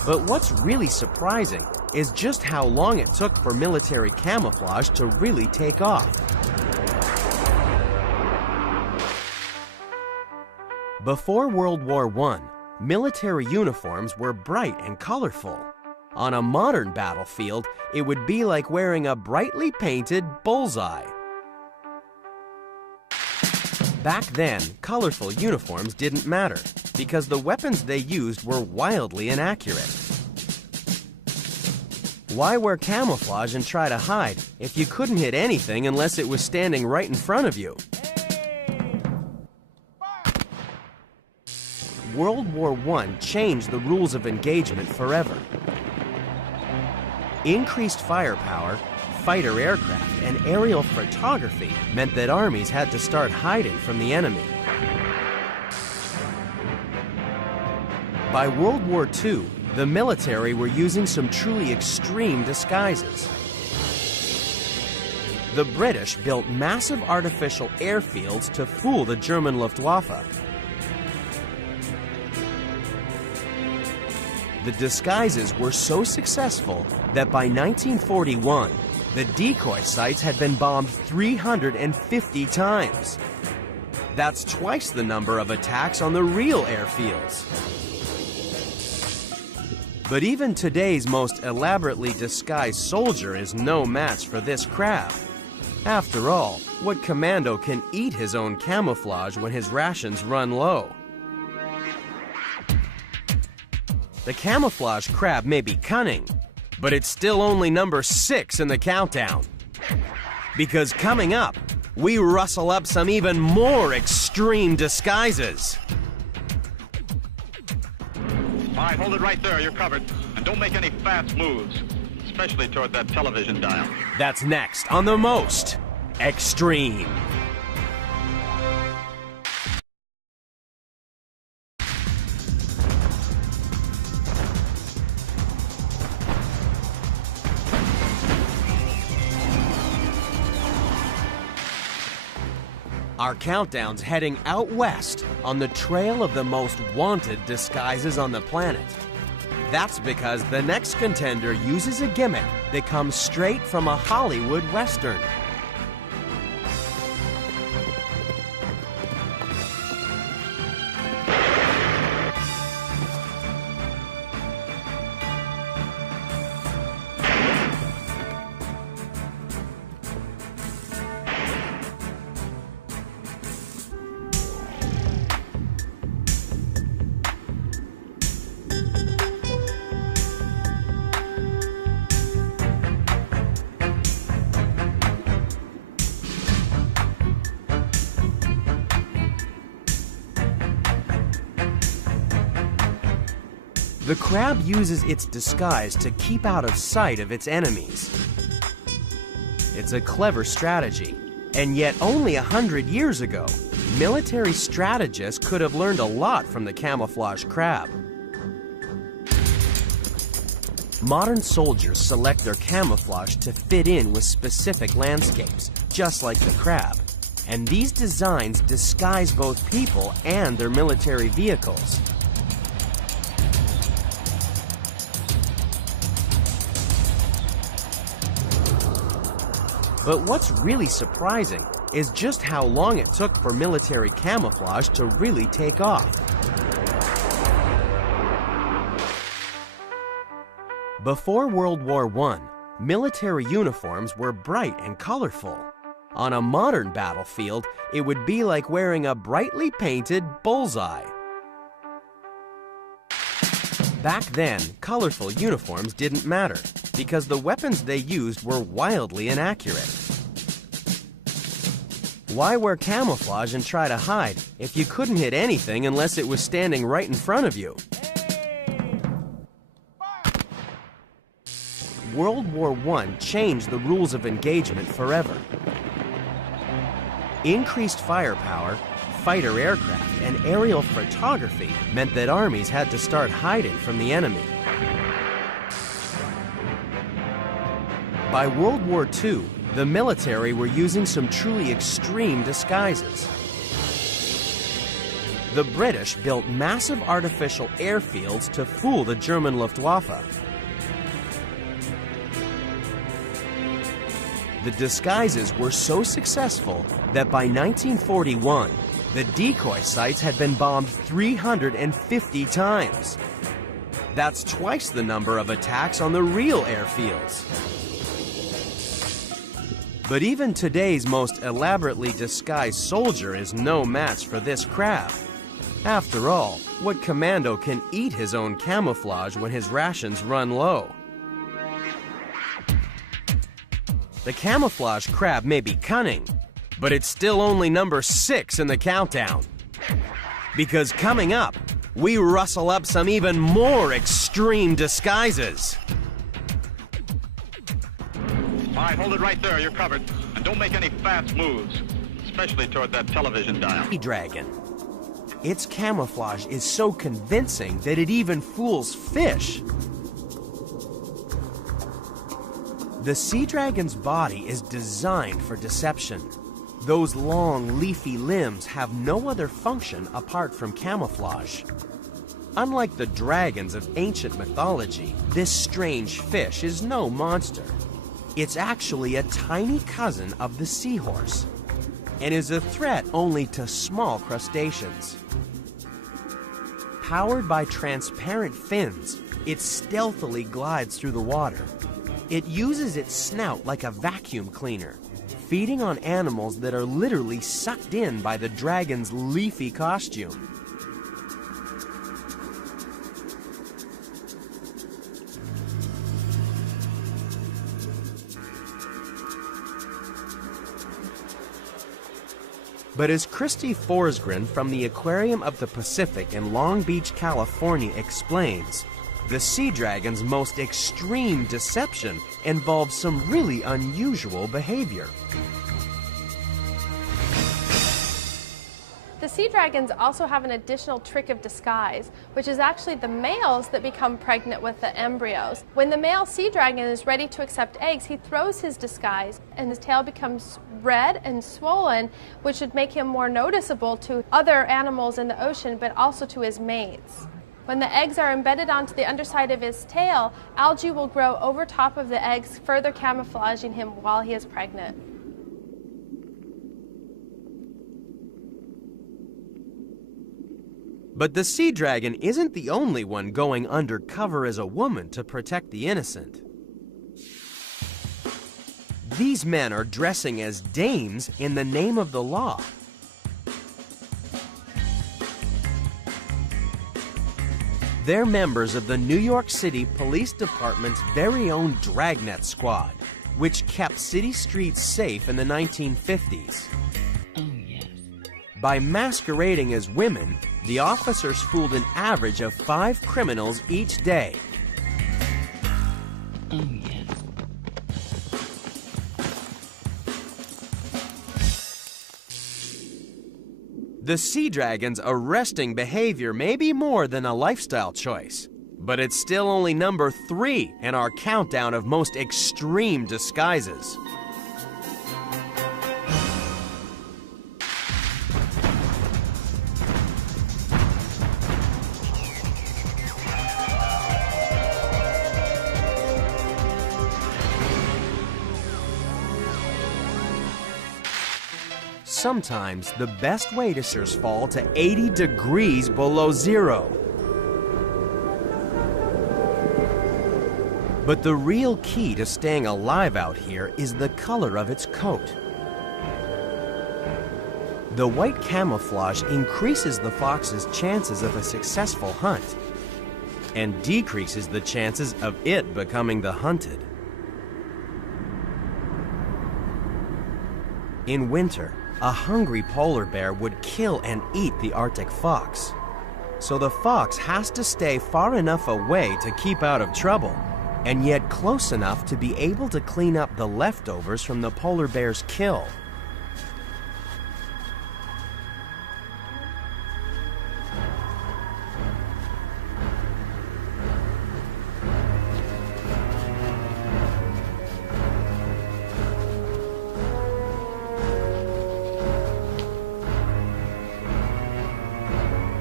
But what's really surprising is just how long it took for military camouflage to really take off. Before World War I, military uniforms were bright and colorful. On a modern battlefield, it would be like wearing a brightly painted bullseye. Back then, colorful uniforms didn't matter because the weapons they used were wildly inaccurate. Why wear camouflage and try to hide if you couldn't hit anything unless it was standing right in front of you? World War I changed the rules of engagement forever. Increased firepower, fighter aircraft, and aerial photography meant that armies had to start hiding from the enemy. By World War II, the military were using some truly extreme disguises. The British built massive artificial airfields to fool the German Luftwaffe. The disguises were so successful that by 1941, the decoy sites had been bombed 350 times. That's twice the number of attacks on the real airfields. But even today's most elaborately disguised soldier is no match for this crab. After all, what commando can eat his own camouflage when his rations run low? The camouflage crab may be cunning, but it's still only number 6 in the countdown. Because coming up, we rustle up some even more extreme disguises. All right, hold it right there. You're covered. And don't make any fast moves, especially toward that television dial. That's next on The Most Extreme. Our countdown's heading out west on the trail of the most wanted disguises on the planet. That's because the next contender uses a gimmick that comes straight from a Hollywood Western. The crab uses its disguise to keep out of sight of its enemies. It's a clever strategy, and yet only 100 years ago, military strategists could have learned a lot from the camouflage crab. Modern soldiers select their camouflage to fit in with specific landscapes, just like the crab. And these designs disguise both people and their military vehicles. But what's really surprising is just how long it took for military camouflage to really take off. Before World War I, military uniforms were bright and colorful. On a modern battlefield, it would be like wearing a brightly painted bullseye. Back then, colorful uniforms didn't matter because the weapons they used were wildly inaccurate. Why wear camouflage and try to hide if you couldn't hit anything unless it was standing right in front of you? World War I changed the rules of engagement forever. Increased firepower, fighter aircraft, and aerial photography meant that armies had to start hiding from the enemy. By World War II, the military were using some truly extreme disguises. the British built massive artificial airfields to fool the German Luftwaffe. The disguises were so successful that by 1941, the decoy sites had been bombed 350 times. That's twice the number of attacks on the real airfields. But even today's most elaborately disguised soldier is no match for this craft. After all, what commando can eat his own camouflage when his rations run low? The camouflage crab may be cunning, but it's still only number 6 in the countdown. Because coming up, we rustle up some even more extreme disguises. All right, hold it right there. You're covered. And don't make any fast moves, especially toward that television dial. Dragon. Its camouflage is so convincing that it even fools fish. The sea dragon's body is designed for deception. Those long, leafy limbs have no other function apart from camouflage. Unlike the dragons of ancient mythology, this strange fish is no monster. It's actually a tiny cousin of the seahorse and is a threat only to small crustaceans. Powered by transparent fins, it stealthily glides through the water. It uses its snout like a vacuum cleaner, feeding on animals that are literally sucked in by the dragon's leafy costume. But as Christy Forsgren from the Aquarium of the Pacific in Long Beach, California explains, the sea dragon's most extreme deception involves some really unusual behavior. The sea dragons also have an additional trick of disguise, which is actually the males that become pregnant with the embryos. When the male sea dragon is ready to accept eggs, he throws his disguise and his tail becomes red and swollen, which would make him more noticeable to other animals in the ocean, but also to his mates. When the eggs are embedded onto the underside of his tail, algae will grow over top of the eggs, further camouflaging him while he is pregnant. But the sea dragon isn't the only one going undercover as a woman to protect the innocent. These men are dressing as dames in the name of the law. They're members of the New York City Police Department's very own Dragnet Squad, which kept city streets safe in the 1950s. By masquerading as women, the officers fooled an average of 5 criminals each day. The sea dragon's arresting behavior may be more than a lifestyle choice, but it's still only number 3 in our countdown of most extreme disguises. Sometimes the best way to fall to 80 degrees below zero. But the real key to staying alive out here is the color of its coat. The white camouflage increases the fox's chances of a successful hunt and decreases the chances of it becoming the hunted. In winter, a hungry polar bear would kill and eat the Arctic fox. So the fox has to stay far enough away to keep out of trouble, and yet close enough to be able to clean up the leftovers from the polar bear's kill.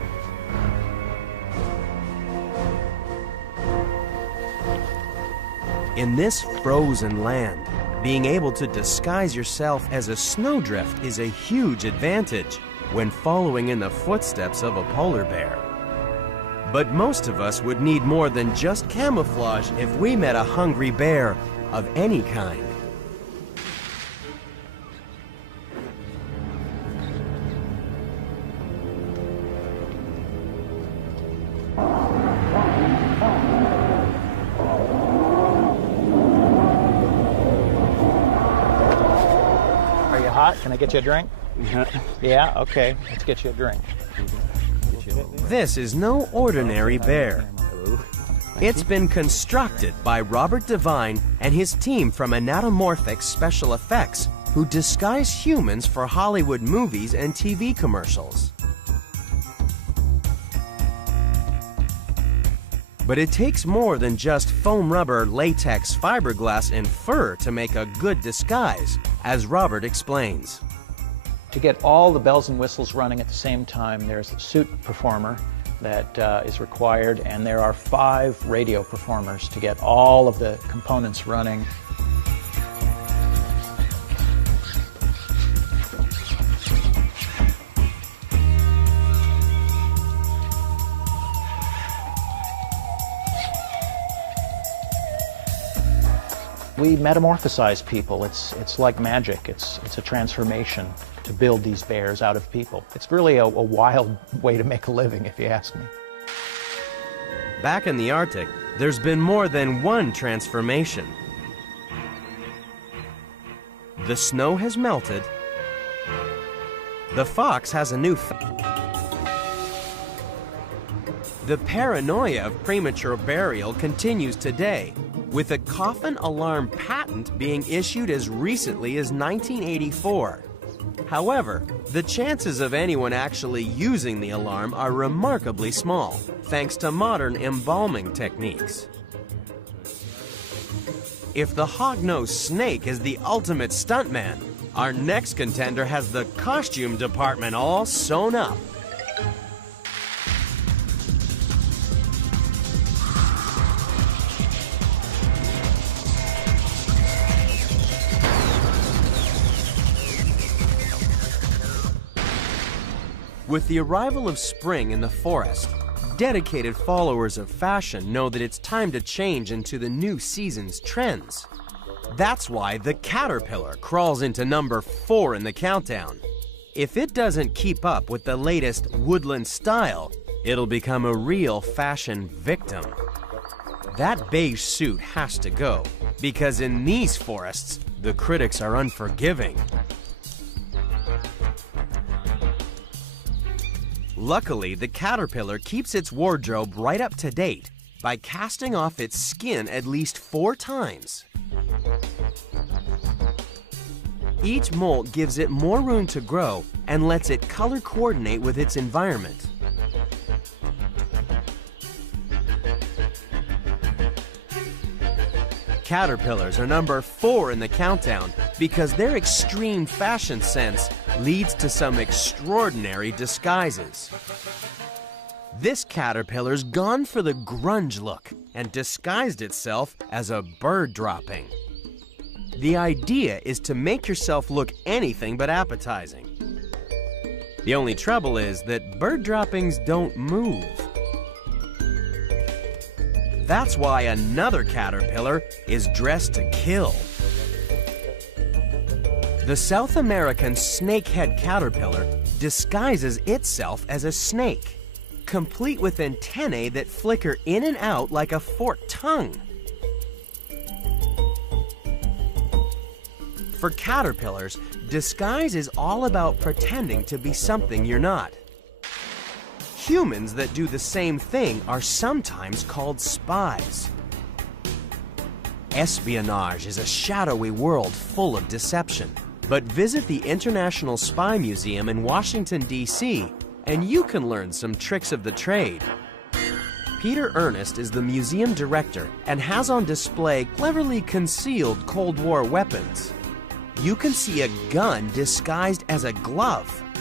In this frozen land, being able to disguise yourself as a snowdrift is a huge advantage when following in the footsteps of a polar bear. But most of us would need more than just camouflage if we met a hungry bear of any kind. Are you hot? Can I get you a drink? Yeah? Okay. Let's get you a drink. This is no ordinary bear. It's been constructed by Robert Devine and his team from Anatomorphic Special Effects, who disguise humans for Hollywood movies and TV commercials. But it takes more than just foam rubber, latex, fiberglass, and fur to make a good disguise, as Robert explains. To get all the bells and whistles running at the same time, there's a suit performer that is required, and there are 5 radio performers to get all of the components running. We metamorphosize people. It's like magic. It's a transformation to build these bears out of people. It's really a wild way to make a living, if you ask me. Back in the Arctic, there's been more than one transformation. The snow has melted. The fox has a new The paranoia of premature burial continues today, with a coffin alarm patent being issued as recently as 1984. However, the chances of anyone actually using the alarm are remarkably small, thanks to modern embalming techniques. If the hog-nosed snake is the ultimate stuntman, our next contender has the costume department all sewn up. With the arrival of spring in the forest, dedicated followers of fashion know that it's time to change into the new season's trends. That's why the caterpillar crawls into number 4 in the countdown. If it doesn't keep up with the latest woodland style, it'll become a real fashion victim. That beige suit has to go, because in these forests, the critics are unforgiving. Luckily, the caterpillar keeps its wardrobe right up to date by casting off its skin at least 4 times. Each molt gives it more room to grow and lets it color coordinate with its environment. Caterpillars are number 4 in the countdown because their extreme fashion sense leads to some extraordinary disguises. This caterpillar's gone for the grunge look and disguised itself as a bird dropping. The idea is to make yourself look anything but appetizing. The only trouble is that bird droppings don't move. That's why another caterpillar is dressed to kill. The South American snakehead caterpillar disguises itself as a snake, complete with antennae that flicker in and out like a forked tongue. For caterpillars, disguise is all about pretending to be something you're not. Humans that do the same thing are sometimes called spies. Espionage is a shadowy world full of deception. But visit the International Spy Museum in Washington, D.C., and you can learn some tricks of the trade. Peter Ernest is the museum director and has on display cleverly concealed Cold War weapons. You can see a gun disguised as a glove,